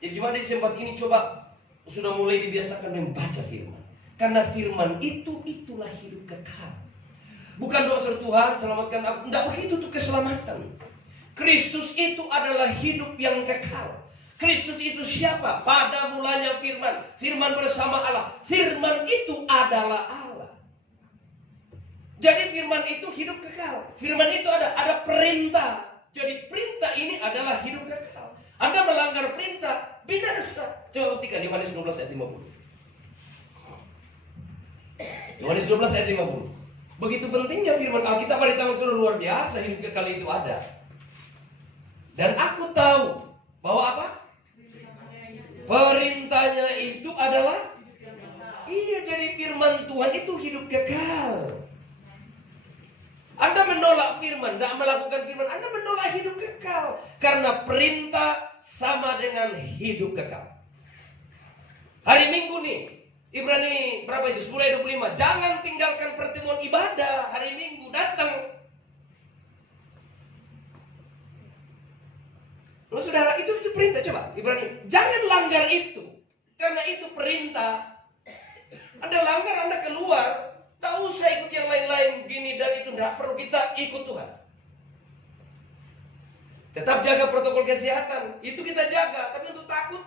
Jadi cuma di tempat ini coba sudah mulai dibiasakan membaca firman. Karena firman itulah hidup kekal. Bukan doa Tuhan selamatkan aku. Tidak begitu tuh keselamatan. Kristus itu adalah hidup yang kekal. Kristus itu siapa? Pada mulanya firman. Firman bersama Allah. Firman itu adalah Allah. Jadi firman itu hidup kekal. Firman itu ada perintah. Jadi perintah ini adalah hidup kekal. Anda melanggar perintah, binasa. Coba buktikan Yohanes 12 ayat 50. Yohanes 12 ayat 50. Begitu pentingnya firman Alkitab pada tahun seluruh luar biasa, hidup kekal itu ada. Dan aku tahu bahwa apa? Perintahnya itu adalah, iya, jadi firman Tuhan itu hidup kekal. Anda menolak firman, tidak melakukan firman, Anda menolak hidup kekal. Karena perintah sama dengan hidup kekal. Hari Minggu nih, Ibrani berapa itu? 10 ayat 25. Jangan tinggalkan pertemuan ibadah. Hari Minggu datang. Lalu saudara, itu perintah. Coba Ibrani, jangan langgar itu. Karena itu perintah. Anda langgar, Anda keluar. Tidak usah ikut yang lain-lain gini dan itu. Tidak perlu, kita ikut Tuhan. Tetap jaga protokol kesehatan. Itu kita jaga. Tapi untuk takut,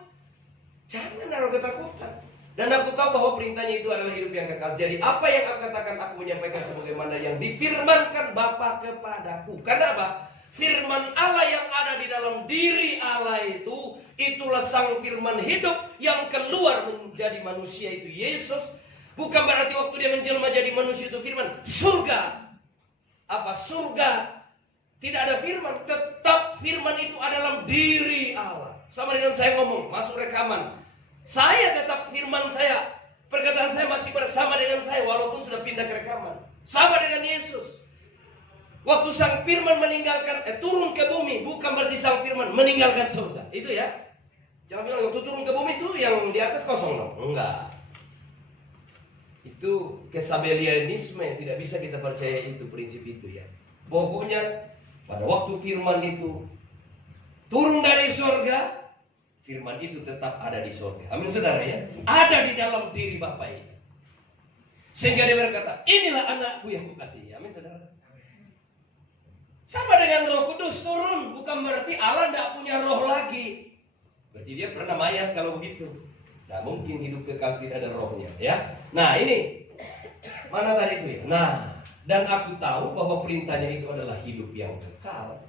jangan naruh ketakutan. Dan aku tahu bahwa perintahnya itu adalah hidup yang kekal. Jadi apa yang aku katakan, aku menyampaikan sebagaimana yang difirmankan Bapa kepadaku. Karena apa? Firman Allah yang ada di dalam diri Allah itu, itulah sang firman hidup yang keluar menjadi manusia, itu Yesus. Bukan berarti waktu dia menjelma jadi manusia itu firman. Surga. Apa? Surga. Tidak ada firman. Tetap firman itu ada dalam diri Allah. Sama dengan saya ngomong, masuk rekaman. Saya tetap firman saya, perkataan saya masih bersama dengan saya walaupun sudah pindah ke rekaman. Sama dengan Yesus. Waktu sang firman meninggalkan, turun ke bumi, bukan berarti sang firman meninggalkan surga. Itu ya. Jangan bilang waktu turun ke bumi itu yang di atas kosong dong. Enggak. Itu kesabelianisme, tidak bisa kita percaya itu prinsip itu ya. Pokoknya pada waktu firman itu turun dari surga, firman itu tetap ada di surga. Amin saudara ya. Ada di dalam diri Bapa ini. Sehingga dia berkata, inilah anakku yang kukasihi. Amin saudara. Sama dengan Roh Kudus turun. Bukan berarti Allah tidak punya roh lagi. Berarti dia pernah mayat kalau begitu. Nah mungkin hidup kekal tidak ada rohnya ya. Nah ini, mana tadi itu ya. Nah, dan aku tahu bahwa perintahnya itu adalah hidup yang kekal.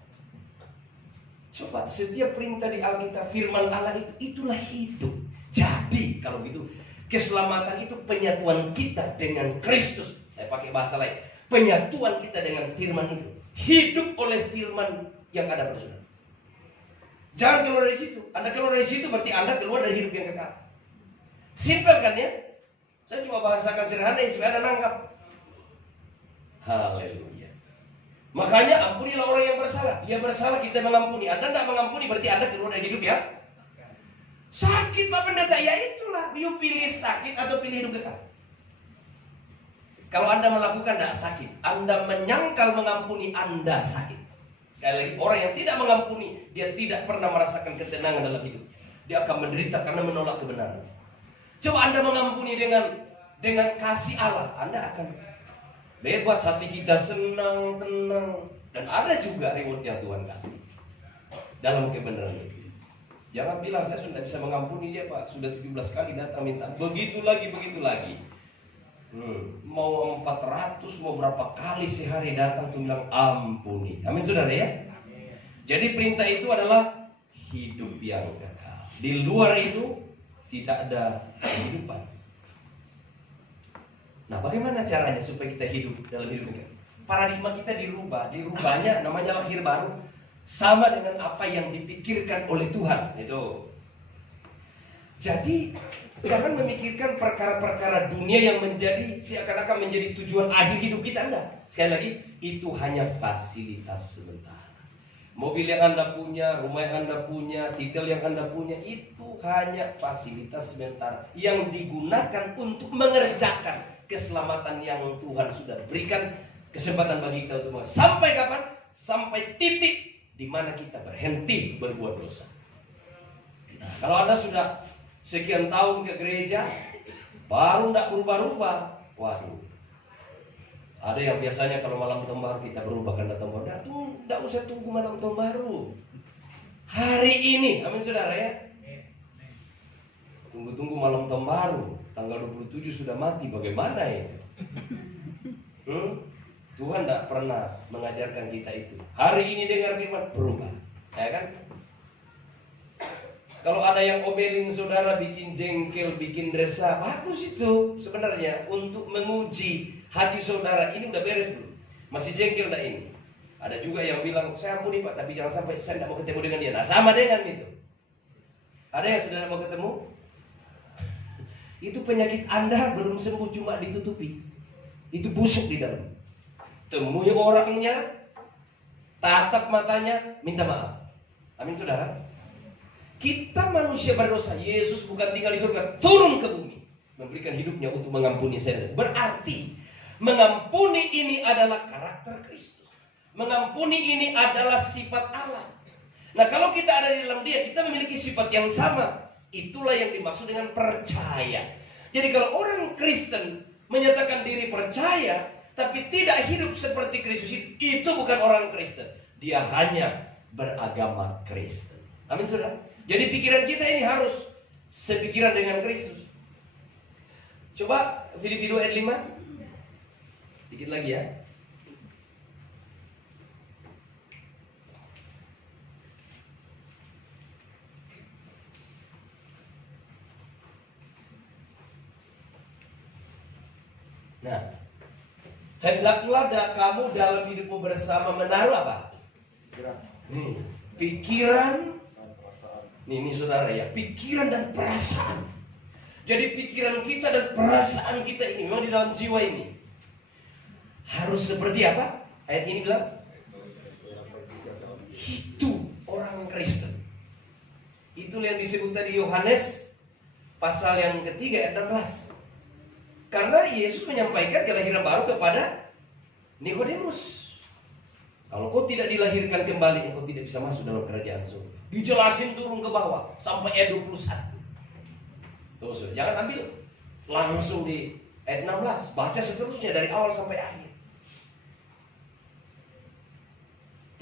Coba, setiap perintah di Alkitab, firman Allah itu, itulah hidup. Jadi, kalau begitu, keselamatan itu penyatuan kita dengan Kristus. Saya pakai bahasa lain. Penyatuan kita dengan firman itu. Hidup oleh firman yang ada pada saudara. Jangan keluar dari situ. Anda keluar dari situ berarti Anda keluar dari hidup yang kekal. Simpel kan ya? Saya cuma bahasakan sederhana supaya Anda nangkap. Haleluya. Makanya ampunilah orang yang bersalah. Dia bersalah, kita mengampuni. Anda tidak mengampuni berarti Anda keluar dari hidup ya. Sakit Pak Pendeta, ya itulah. You pilih sakit atau pilih hidup kekal. Kalau Anda melakukan tidak sakit, Anda menyangkal mengampuni, Anda sakit. Sekali lagi, orang yang tidak mengampuni, dia tidak pernah merasakan ketenangan dalam hidup. Dia akan menderita karena menolak kebenaran. Coba Anda mengampuni dengan kasih Allah, Anda akan bebas, hati kita senang, tenang. Dan ada juga reward yang Tuhan kasih dalam kebenaran itu. Jangan bilang saya sudah bisa mengampuni dia Pak, sudah 17 kali datang minta begitu lagi, begitu lagi. Mau 400, mau berapa kali sehari datang tuh bilang ampuni. Amin saudara ya. Jadi perintah itu adalah hidup yang kekal. Di luar itu tidak ada kehidupan. Nah, bagaimana caranya supaya kita hidup dalam hidup ini? Paradigma kita dirubah. Dirubahnya namanya lahir baru, sama dengan apa yang dipikirkan oleh Tuhan. Itu. Jadi jangan memikirkan perkara-perkara dunia yang menjadi seakan-akan menjadi tujuan akhir hidup kita. Enggak. Sekali lagi, itu hanya fasilitas sementara. Mobil yang Anda punya, rumah yang Anda punya, titel yang Anda punya, itu hanya fasilitas sementara yang digunakan untuk mengerjakan keselamatan yang Tuhan sudah berikan kesempatan bagi kita untuk sampai kapan? Sampai titik di mana kita berhenti berbuat dosa. Nah, kalau Anda sudah sekian tahun ke gereja baru tidak berubah-ubah, waduh. Ada yang biasanya kalau malam tahun baru kita berubah karena tahun baru. Tidak usah tunggu malam tahun baru. Hari ini, amin saudara ya. Tunggu-tunggu malam tahun baru, tanggal 27 sudah mati, bagaimana itu? Tuhan tidak pernah mengajarkan kita itu. Hari ini dengar firman, berubah, ya kan? Kalau ada yang omelin saudara, bikin jengkel, bikin resah, bagus itu sebenarnya untuk menguji hati saudara. Ini udah beres belum? Masih jengkel enggak ini? Ada juga yang bilang, saya ampuni Pak, tapi jangan sampai saya tidak mau ketemu dengan dia. Nah, sama dengan itu. Ada yang sudah mau ketemu? Itu penyakit Anda belum sembuh, cuma ditutupi. Itu busuk di dalam. Temui orangnya, tatap matanya, minta maaf. Amin saudara. Kita manusia berdosa. Yesus bukan tinggal di surga, turun ke bumi, memberikan hidupnya untuk mengampuni saya. Berarti mengampuni ini adalah karakter Kristus. Mengampuni ini adalah sifat Allah. Nah, kalau kita ada di dalam Dia, kita memiliki sifat yang sama. Itulah yang dimaksud dengan percaya. Jadi kalau orang Kristen menyatakan diri percaya tapi tidak hidup seperti Kristus, itu bukan orang Kristen. Dia hanya beragama Kristen. Amin saudara. Jadi pikiran kita ini harus sepikiran dengan Kristus. Coba Filipi 2 ayat 5. Dikit lagi ya. Nah, hendaklah kamu dalam hidupmu bersama menaruh apa? Nih, pikiran. Ini saudara ya, pikiran dan perasaan. Jadi pikiran kita dan perasaan kita ini memang di dalam jiwa ini harus seperti apa? Ayat ini bilang, itu orang Kristen. Itulah yang disebut tadi Yohanes pasal yang ketiga ayat 16. Karena Yesus menyampaikan kelahiran baru kepada Nikodemus. Kalau kau tidak dilahirkan kembali, engkau tidak bisa masuk dalam kerajaan surga. Dijelasin turun ke bawah sampai ayat 21. Tuh, jangan ambil langsung di ayat 16. Baca seterusnya dari awal sampai akhir.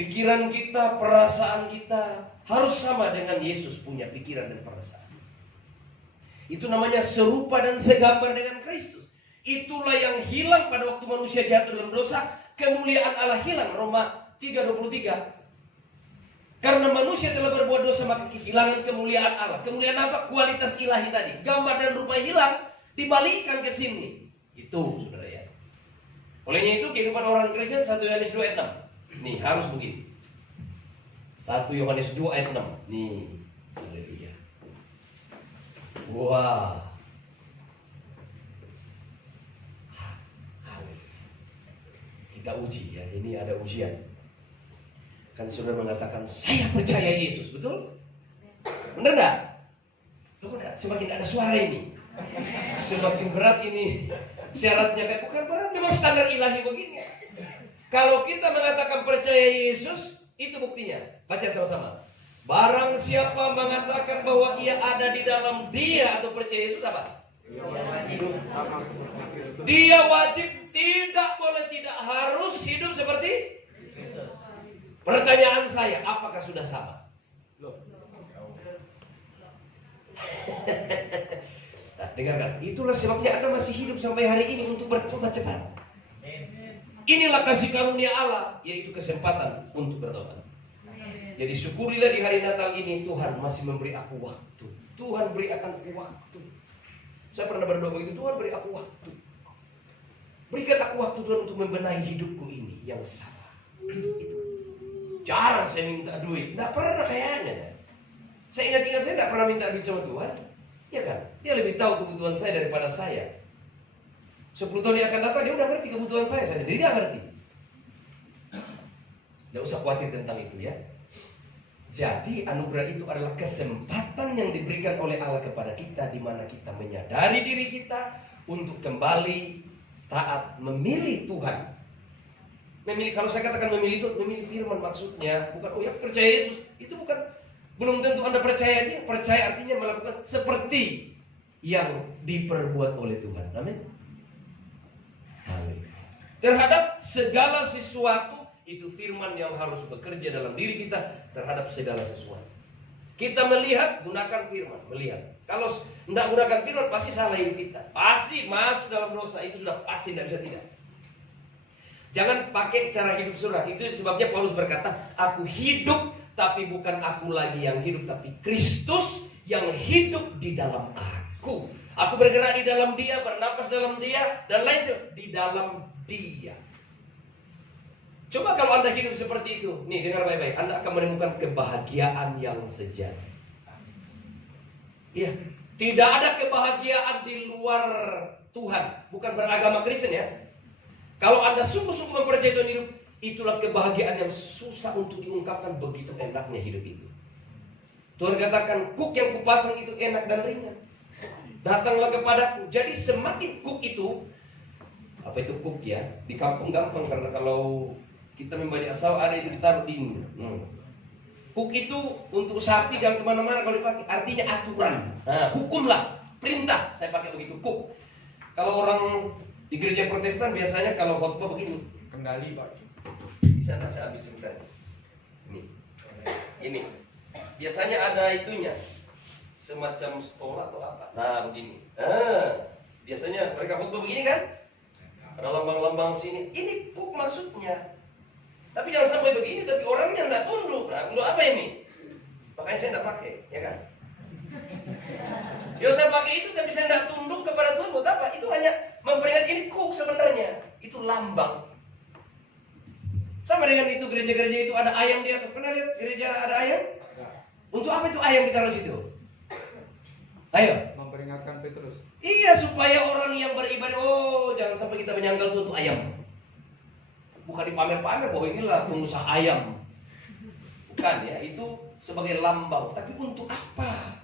Pikiran kita, perasaan kita harus sama dengan Yesus punya pikiran dan perasaan. Itu namanya serupa dan segambar dengan Kristus. Itulah yang hilang pada waktu manusia jatuh dalam dosa. Kemuliaan Allah hilang. Roma 3:23. Karena manusia telah berbuat dosa, maka kehilangan kemuliaan Allah. Kemuliaan apa? Kualitas ilahi tadi. Gambar dan rupa hilang, dibalikkan ke sini. Itu saudara ya. Olehnya itu kehidupan orang Kristen 1 Yohanes 2 ayat 6. Nih harus begini. 1 Yohanes 2 ayat 6. Nih. Haleluya. Wah. Kita uji ya. Ini ada ujian. Kan sudah mengatakan saya percaya Yesus, betul? Benar enggak? Loh kok semakin ada suara ini? Semakin berat ini syaratnya. Kayak bukan berat, memang standar ilahi begini. Kalau kita mengatakan percaya Yesus, itu buktinya. Baca sama-sama. Barang siapa mengatakan bahwa ia ada di dalam Dia atau percaya Yesus, apa? Dia wajib, tidak boleh, tidak harus hidup seperti. Pertanyaan saya, apakah sudah sama? Nah, dengarkan, itulah sebabnya Anda masih hidup sampai hari ini untuk bertobat cepat. Inilah kasih karunia Allah, yaitu kesempatan untuk bertobat. Jadi syukurilah di hari Natal ini, Tuhan masih memberi aku waktu. Tuhan beri akan aku waktu. Saya pernah berdoa begitu, Tuhan beri aku waktu. Berikan aku waktu Tuhan untuk membenahi hidupku ini yang salah. Itu. Jarang saya minta duit, tidak pernah kayaknya. Saya ingat-ingat saya tidak pernah minta duit sama Tuhan. Ya kan? Dia lebih tahu kebutuhan saya daripada saya. 10 tahun yang akan datang dia udah ngerti kebutuhan saya sendiri dia ngerti. Tidak usah khawatir tentang itu ya. Jadi anugerah itu adalah kesempatan yang diberikan oleh Allah kepada kita, di mana kita menyadari diri kita untuk kembali taat memilih Tuhan. Memilih, kalau saya katakan memilih itu memilih firman maksudnya, bukan oh ya percaya Yesus. Itu bukan, belum tentu Anda percaya dia. Percaya artinya melakukan seperti yang diperbuat oleh Tuhan. Amin. Terhadap segala sesuatu, itu firman yang harus bekerja dalam diri kita terhadap segala sesuatu. Kita melihat, gunakan firman, melihat. Kalau tidak gunakan firman, pasti salah hidup kita. Pasti masuk dalam dosa, itu sudah pasti tidak bisa tidak. Jangan pakai cara hidup surah. Itu sebabnya Paulus berkata, aku hidup, tapi bukan aku lagi yang hidup, tapi Kristus yang hidup di dalam aku. Aku bergerak di dalam dia, bernapas dalam dia, dan lain sebagainya. Di dalam dia. Coba kalau Anda hidup seperti itu, nih dengar baik-baik, Anda akan menemukan kebahagiaan yang sejati. Iya, tidak ada kebahagiaan di luar Tuhan, bukan beragama Kristen ya. Kalau Anda sungguh-sungguh mempercayai Tuhan hidup, itulah kebahagiaan yang susah untuk diungkapkan, begitu enaknya hidup itu. Tuhan katakan, kuk yang kupasang itu enak dan ringan. Datanglah kepadaku. Jadi semakin kuk itu, apa itu kuk ya? Di kampung gampang, karena kalau kita membeli asal ada itu ditaruh di ini. Kuk itu untuk sapi jangan kemana-mana kalau dipakai. Artinya aturan. Nah, hukumlah, perintah. Saya pakai begitu kuk. Kalau orang di gereja Protestan biasanya kalau khotbah begini. Kendali Pak. Bisa nggak saya ambil sebentar? Ini. Biasanya ada itunya. Semacam stola atau apa. Nah begini. Biasanya mereka khotbah begini kan? Ada lambang-lambang sini. Ini kuk maksudnya. Tapi jangan sampai begini, tapi orangnya tidak tunduk. Nah, untuk apa ini? Makanya saya tidak pakai, ya kan? Ya saya pakai itu, tapi saya tidak tunduk kepada Tuhan. Buat apa? Itu hanya memperingat ini kuk sebenarnya. Itu lambang. Sama dengan itu gereja-gereja itu ada ayam di atas. Pernah lihat gereja ada ayam? Untuk apa itu ayam ditaruh situ? Ayo. Memperingatkan Petrus. Iya, supaya orang yang beribadah, oh jangan sampai kita menyangkal Tuhan itu ayam. Bukan dipamer-pamer bahwa inilah pengusaha ayam. Bukan ya, itu sebagai lambang. Tapi untuk apa?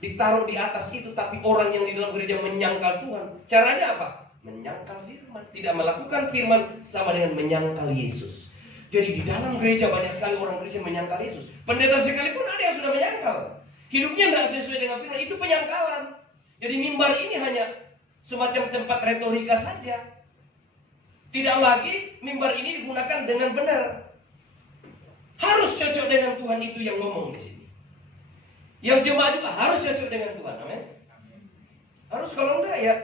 Ditaruh di atas itu, tapi orang yang di dalam gereja menyangkal Tuhan. Caranya apa? Menyangkal firman. Tidak melakukan firman sama dengan menyangkal Yesus. Jadi di dalam gereja banyak sekali orang Kristen menyangkal Yesus. Pendeta sekalipun ada yang sudah menyangkal. Hidupnya tidak sesuai dengan firman, itu penyangkalan. Jadi mimbar ini hanya semacam tempat retorika saja. Tidak lagi mimbar ini digunakan dengan benar. Harus cocok dengan Tuhan, itu yang ngomong di sini. Yang jemaat juga harus cocok dengan Tuhan, amin. Harus, kalau enggak ya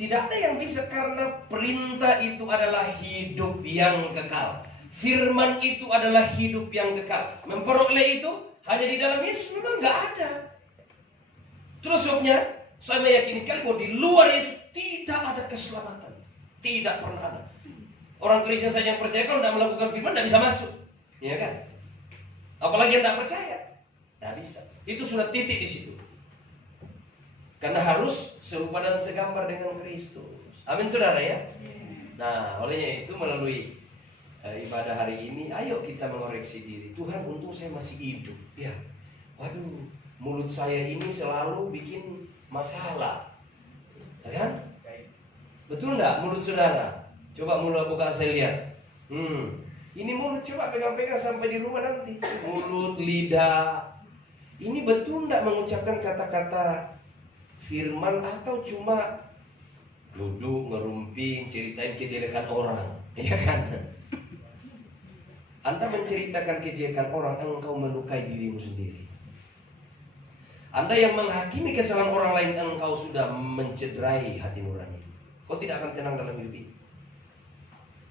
tidak ada yang bisa, karena perintah itu adalah hidup yang kekal. Firman itu adalah hidup yang kekal. Memperoleh itu hanya di dalam Yesus memang enggak ada. Terus sebabnya saya meyakini sekali bahwa di luar Yesus tidak ada keselamatan. Tidak pernah ada. Orang Kristen saja yang percaya kalau tidak melakukan firman tidak bisa masuk, ya kan? Apalagi yang tidak percaya, tidak bisa. Itu sudah titik di situ. Karena harus serupa dan segambar dengan Kristus. Amin saudara ya. Nah, olehnya itu melalui ibadah hari ini, ayo kita mengoreksi diri. Tuhan, untung saya masih hidup. Ya, waduh, mulut saya ini selalu bikin masalah, ya kan? Betul enggak mulut saudara? Coba mulut buka saya lihat. Ini mulut coba pegang-pegang sampai di rumah nanti. Mulut, lidah. Ini betul enggak mengucapkan kata-kata firman atau cuma duduk ngerumping ceritain kejelekan orang, ya kan? Anda menceritakan kejelekan orang, engkau melukai dirimu sendiri. Anda yang menghakimi kesalahan orang lain, engkau sudah mencederai hati nurani. Kau tidak akan tenang dalam hidup ini.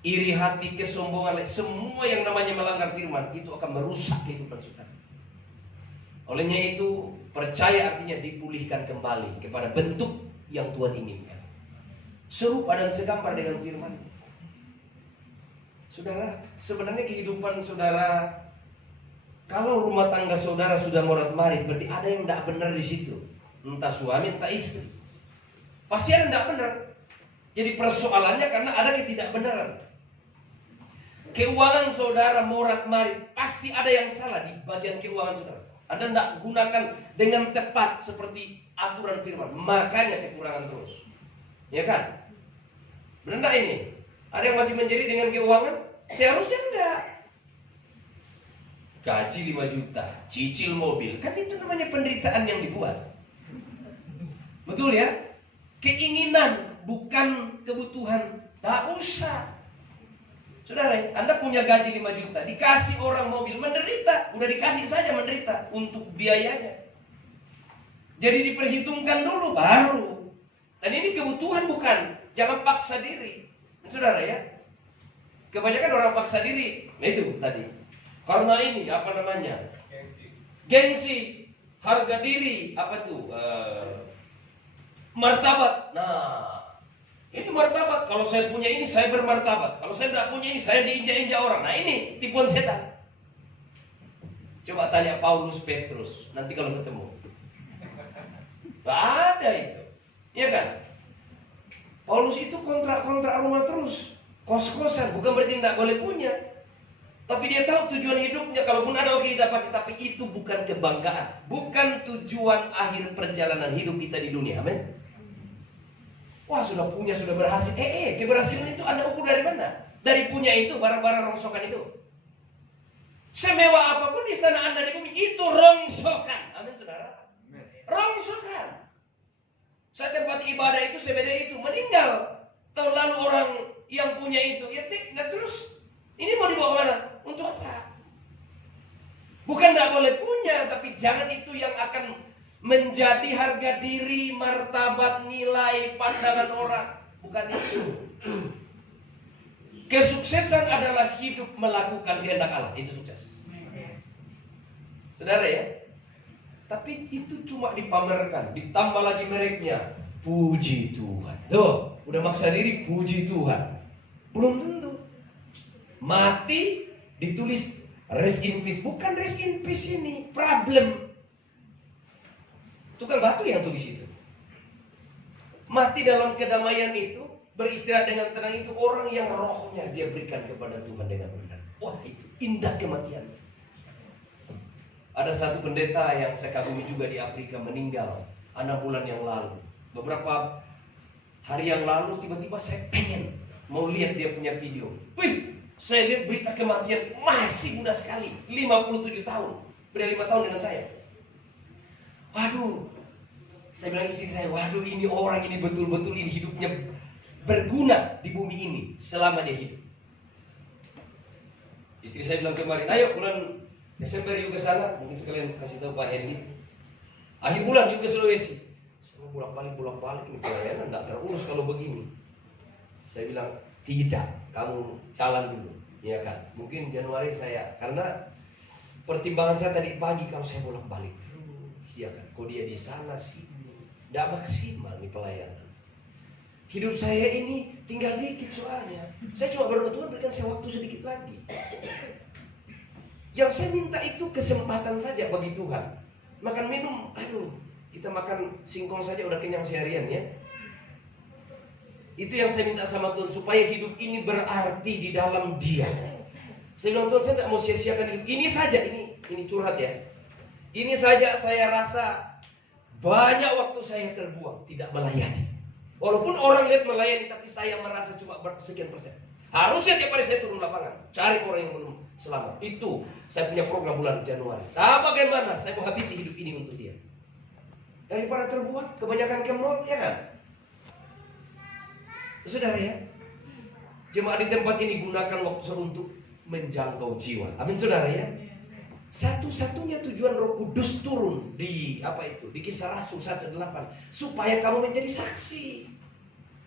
iri hati, kesombongan, semua yang namanya melanggar firman itu akan merusak kehidupan saudara. Olehnya itu, percaya artinya dipulihkan kembali kepada bentuk yang Tuhan inginkan, serupa dan segambar dengan firman. Saudara, sebenarnya kehidupan saudara, kalau rumah tangga saudara sudah morat-marit, berarti ada yang tidak benar di situ. Entah suami, entah istri. Pasti ada yang tidak benar. Jadi persoalannya karena ada ketidakbenaran. Keuangan saudara morat-marit, pasti ada yang salah di bagian keuangan saudara. Anda tidak gunakan dengan tepat seperti aturan firman, makanya kekurangan terus. Ya kan? Benar enggak ini? Ada yang masih menjerit dengan keuangan? Seharusnya enggak. Gaji 5 juta, cicil mobil, kan itu namanya penderitaan yang dibuat. Betul ya? Keinginan, bukan kebutuhan. Tak usah. Saudara, Anda punya gaji 5 juta, dikasih orang mobil, menderita. Udah dikasih saja menderita untuk biayanya. Jadi diperhitungkan dulu baru. Dan ini kebutuhan bukan. Jangan paksa diri. Saudara ya, kebanyakan orang paksa diri. Nah itu tadi. Karena ini apa namanya? Gengsi, harga diri, apa tuh? Martabat. Nah, ini martabat. Kalau saya punya ini, saya bermartabat. Kalau saya tidak punya ini, saya diinjak-injak orang. Nah ini tipuan setan. Coba tanya Paulus Petrus nanti kalau ketemu. Gak ada itu. Iya kan? Paulus itu kontrak-kontrak rumah terus, kos-kosan, bukan berarti tidak boleh punya. Tapi dia tahu tujuan hidupnya, kalaupun ada oke kita pakai, tapi itu bukan kebanggaan, bukan tujuan akhir perjalanan hidup kita di dunia. Amin. Wah sudah punya, sudah berhasil. Keberhasilan itu Anda ukur dari mana? Dari punya itu, barang-barang rongsokan itu. Semewah apapun istana Anda di bumi, itu rongsokan. Amin saudara. Rongsokan. Saya tempat ibadah itu, sebeda itu meninggal. Tahun lalu orang yang punya itu, ya nah terus ini mau dibawa kemana? Untuk apa? Bukan tidak boleh punya, tapi jangan itu yang akan menjadi harga diri, martabat, nilai, pandangan orang. Bukan itu. Kesuksesan adalah hidup melakukan kehendak Allah. Itu sukses. Saudara ya. Tapi itu cuma dipamerkan, ditambah lagi mereknya. Puji Tuhan. Tuh, udah maksa diri puji Tuhan. Belum tentu. Mati ditulis rest in peace. Bukan rest in peace ini, problem. Tukang batu yang tulis itu. Mati dalam kedamaian itu, beristirahat dengan tenang itu orang yang rohnya dia berikan kepada Tuhan dengan benar. Wah, itu indah kematian. Ada satu pendeta yang saya kagumi juga di Afrika meninggal 6 bulan yang lalu. Beberapa hari yang lalu tiba-tiba saya pengen mau lihat dia punya video. Wih, saya lihat berita kematian, masih muda sekali, 57 tahun. Beda 5 tahun dengan saya. Waduh, saya bilang istri saya, waduh ini orang ini betul-betul ini hidupnya berguna di bumi ini selama dia hidup. Istri saya bilang kemarin, ayo bulan Desember juga sana, mungkin sekalian kasih tahu Pak Henry. Akhir bulan juga Sulawesi. Saya mau bolak-balik ini pelayanan tidak terurus kalau begini. Saya bilang tidak, kamu jalan dulu, ya kan? Mungkin Januari saya, karena pertimbangan saya tadi pagi kalau saya bolak-balik terus, ya kan? Kok dia di sana sih, tidak maksimal nih pelayanan. Hidup saya ini tinggal dikit soalnya. Saya cuma berdoa Tuhan berikan saya waktu sedikit lagi. Yang saya minta itu kesempatan saja bagi Tuhan. Makan minum, aduh, kita makan singkong saja udah kenyang seharian ya. Itu yang saya minta sama Tuhan, supaya hidup ini berarti di dalam Dia. Saya bilang Tuhan, saya tidak mau sia-siakan hidup ini saja, ini curhat ya. Ini saja saya rasa banyak waktu saya terbuang tidak melayani. Walaupun orang lihat melayani, tapi saya merasa cuma sekian persen. Harusnya tiap hari saya turun lapangan, cari orang yang belum selamat. Itu saya punya program bulan Januari. Nah, bagaimana saya mau habisi hidup ini untuk Dia? Daripada terbuat kebanyakan ke mall, ya kan? Saudara ya, jemaat di tempat ini gunakan waktu untuk menjangkau jiwa. Amin saudara ya. Satu-satunya tujuan Roh Kudus turun di di Kisah Rasul 1:8 supaya kamu menjadi saksi.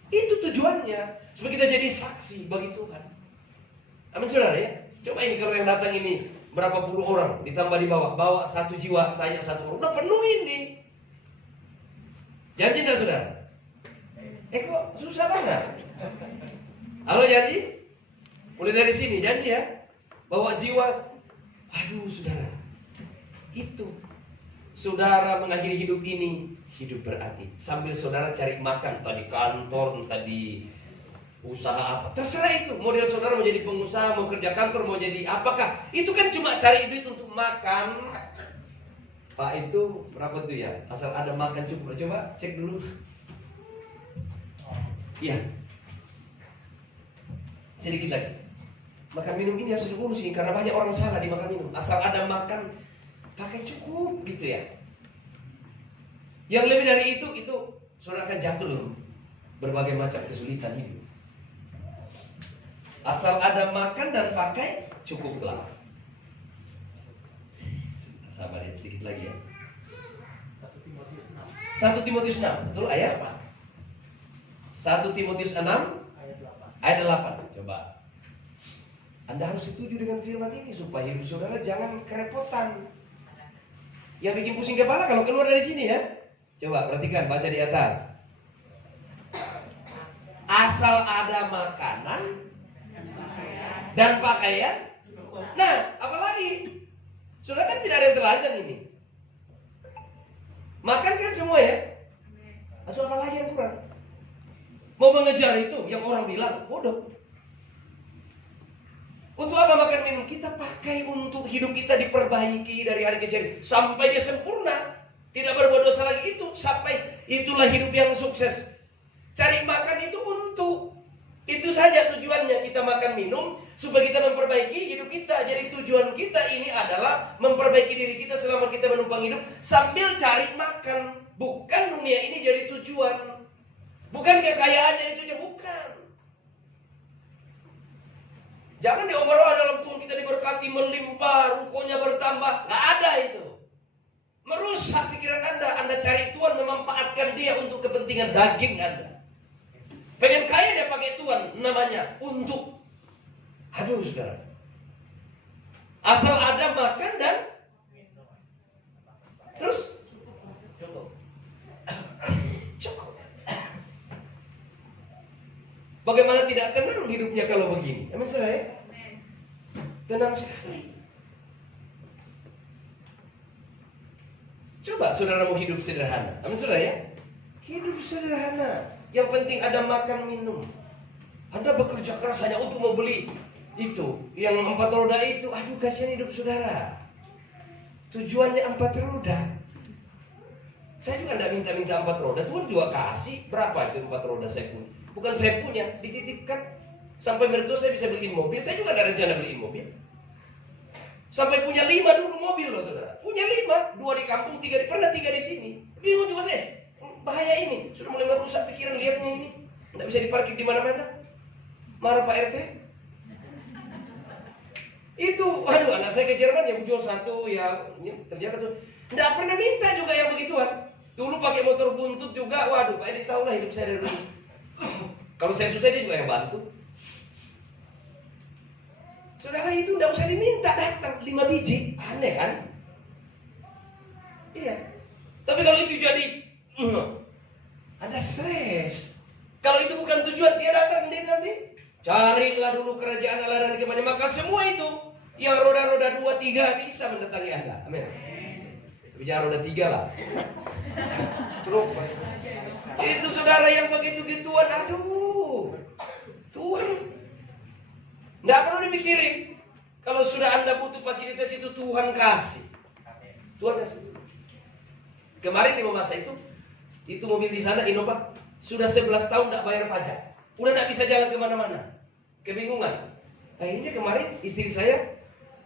Itu tujuannya, supaya kita jadi saksi bagi Tuhan. Amin saudara ya. Coba ini kalau yang datang ini berapa puluh orang ditambah di bawah, bawa 1 jiwa, saya 1 orang, udah penuhin nih. Janji enggak saudara? Kok susah banget? Halo janji? Mulai dari sini janji ya. Bawa jiwa. Aduh saudara, itu saudara mengakhiri hidup ini, hidup berarti. Sambil saudara cari makan, entah di kantor, entah di usaha apa, terserah itu. Model saudara mau jadi pengusaha, mau kerja kantor, mau jadi apakah, itu kan cuma cari duit untuk makan. Pak itu berapa tuh ya? Asal ada makan cukup. Coba cek dulu. Iya. Sedikit lagi. Makan minum ini harus diurusin karena banyak orang salah di makan minum. Asal ada makan, pakai cukup gitu ya. Yang lebih dari itu saudara akan jatuh loh berbagai macam kesulitan hidup. Asal ada makan dan pakai cukuplah. Sabar ya, sedikit lagi ya. 1 Timotius 6, betul ayat apa? 1 Timotius 6 ayat 8. Coba. Anda harus setuju dengan firman ini supaya hidup saudara jangan kerepotan. Yang bikin pusing kepala kalau keluar dari sini ya. Coba perhatikan, baca di atas. Asal ada makanan dan pakaian. Nah, apalagi? Saudara kan tidak ada yang telanjang ini. Makan kan semua ya? Atau apa lagi yang kurang? Mau mengejar itu yang orang bilang bodoh. Untuk apa makan minum? Kita pakai untuk hidup kita diperbaiki dari hari ke hari sampai dia sempurna, tidak berbuat dosa lagi. Itu sampai itulah hidup yang sukses. Cari makan itu untuk itu saja tujuannya, kita makan minum supaya kita memperbaiki hidup kita. Jadi tujuan kita ini adalah memperbaiki diri kita selama kita menumpang hidup sambil cari makan. Bukan dunia ini jadi tujuan. Bukan kekayaan jadi tujuan, bukan. Jangan diobrol dalam Tuhan kita diberkati melimpah, rukonya bertambah. Nggak ada itu. Merusak pikiran Anda. Anda cari Tuhan memanfaatkan dia untuk kepentingan daging Anda. Pengen kaya dia pakai Tuhan namanya untuk. Aduh saudara. Asal ada makan dan terus cukup. Bagaimana tidak tenang hidupnya kalau begini? Amin saudara ya? Tenang sekali. Coba saudara mau hidup sederhana. Amin saudara ya? Hidup sederhana. Yang penting ada makan minum. Anda bekerja keras hanya untuk membeli itu, yang 4 roda itu. Aduh kasihan hidup saudara. Tujuannya 4 roda. Saya juga tidak minta 4 roda. Tuhan juga kasih. Berapa itu 4 roda saya punya? Bukan saya punya, dititipkan. Sampai mertua saya bisa beliin mobil. Saya juga ada rencana beliin mobil. Sampai punya 5 dulu mobil loh saudara. Punya 5, 2 di kampung, 3 di pernah 3 di sini. Bingung juga saya. Bahaya ini, sudah mulai merusak pikiran lihatnya ini. Tidak bisa diparkir di mana-mana. Marah Pak RT. Itu, aduh anak saya ke Jerman yang jual 1 ya, ternyata tuh tidak pernah minta juga yang begituan. Dulu pakai motor buntut juga, waduh Pak RT tahu lah hidup saya dari dulu. Kalau saya susah dia juga yang bantu. Saudara itu tidak usah diminta, datang 5 biji, aneh kan? Iya. Tapi kalau itu jadi ada stres. Kalau itu bukan tujuan, dia datang sendiri nanti. Carilah dulu kerajaan Allah dan kemana, maka semua itu yang roda-roda 2, 3 bisa mendatangi Anda. Amin. Bicara roda 3 lah. Stroke. Itu saudara yang begitu-gituan, aduh. Tuhan tidak perlu dipikirin. Kalau sudah Anda butuh fasilitas itu Tuhan kasih. Tuhan kasih. Kemarin di masa itu mobil di sana Innova sudah 11 tahun tidak bayar pajak. Udah tidak bisa jalan kemana-mana. Kebingungan. Akhirnya kemarin istri saya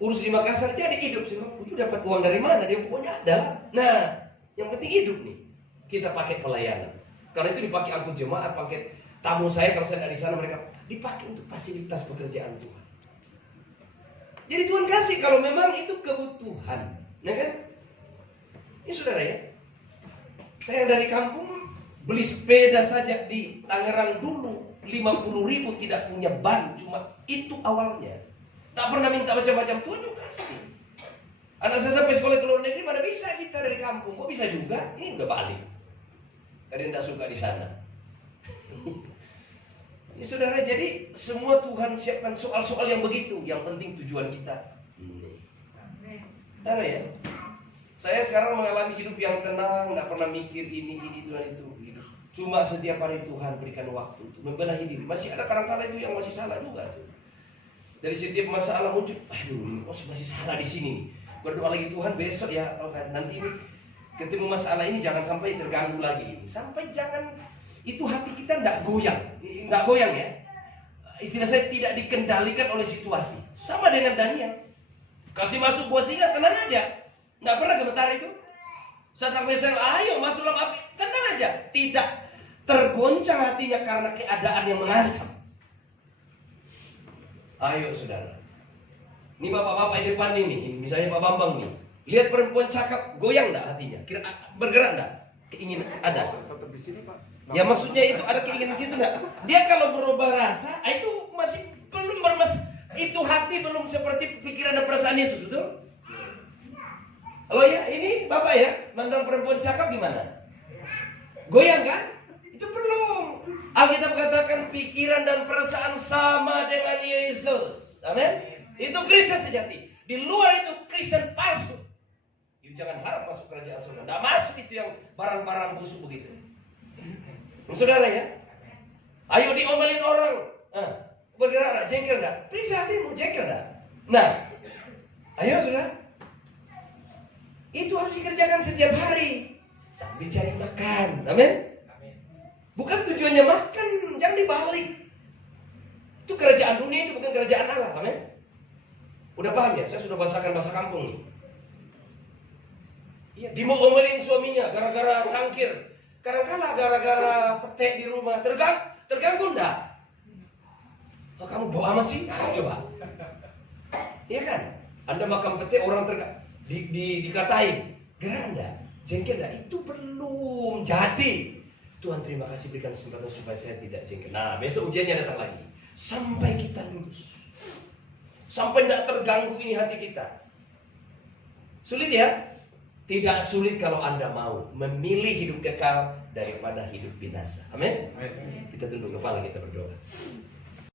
urus di Makassar jadi hidup. Saya bilang, "Udah dapat uang dari mana?" Dia pokoknya ada. Nah, yang penting hidup nih. Kita pakai pelayanan. Karena itu dipakai angkut jemaat, pakai tamu saya kalau saya tidak di sana, mereka dipakai untuk fasilitas pekerjaan Tuhan. Jadi Tuhan kasih kalau memang itu kebutuhan, ya kan? Ini saudara ya. Saya dari kampung beli sepeda saja di Tangerang dulu 50.000 tidak punya ban, cuma itu awalnya. Tak pernah minta macam-macam, Tuhan juga kasih. Anak saya sampai sekolah ke luar negeri, mana bisa kita dari kampung? Kok bisa juga? Ini udah balik. Ada yang tidak suka di sana. Ya, saudara, jadi semua Tuhan siapkan soal-soal yang begitu. Yang penting tujuan kita. Ada ya? Saya sekarang mengalami hidup yang tenang, nggak pernah mikir ini Tuhan itu. Hidup. Cuma setiap hari Tuhan berikan waktu untuk membenahi diri. Masih ada kadang-kadang itu yang masih salah juga. Dari setiap masalah muncul, aduh, ini kok masih salah di sini. Berdoa lagi Tuhan besok ya, nanti ini ketemu masalah ini jangan sampai terganggu lagi. Sampai jangan itu hati kita nggak goyang ya. Istilah saya tidak dikendalikan oleh situasi. Sama dengan Daniel. Kasih masuk buah singa, tenang aja. Nggak pernah gemetar itu. Sadar Mesir, ayo masuk dalam api, tenang aja. Tidak tergoncang hatinya karena keadaan yang mengancam. Ayo saudara. Ini bapak-bapak di depan ini, misalnya Pak Bambang nih. Lihat perempuan cakep, goyang enggak hatinya? Bergerak enggak? Keinginan ada. Tetap di sini, Pak. Ya maksudnya itu ada keinginan situ enggak? Dia kalau berubah rasa, itu masih belum itu hati belum seperti pikiran dan perasaan Yesus, betul? Oh ya, ini Bapak ya, mandang perempuan cakep gimana? Goyang kan? Itu belum. Alkitab katakan pikiran dan perasaan sama dengan Yesus. Amin. Itu Kristen sejati. Di luar itu Kristen palsu. You jangan harap masuk kerajaan surga. Tidak masuk itu yang barang-barang busuk begitu. Saudara ya, ayo diomelin orang. Bergerak, jengkel enggak? Periksa hatimu, jengkel enggak? Nah, ayo saudara. Itu harus dikerjakan setiap hari sambil cari makan. Amin. Bukan tujuannya makan, jangan dibalik. Itu kerajaan dunia, itu bukan kerajaan Allah. Amin. Udah paham ya? Saya sudah bahasakan bahasa kampung nih. Iya, dimomelin suaminya gara-gara cangkir. Kadang-kala gara-gara petek di rumah. Terganggu enggak? Oh, kamu bau amat sih? Coba. Iya kan? Anda makan petek, orang dikatain. Gerah enggak? Jengkel enggak? Itu belum jadi. Tuhan terima kasih berikan kesempatan supaya saya tidak jengkel. Nah, besok ujiannya datang lagi. Sampai kita lulus. Sampai tidak terganggu ini hati kita. Sulit ya? Tidak sulit kalau Anda mau memilih hidup kekal daripada hidup binasa. Amin? Kita tunduk kepala, kita berdoa.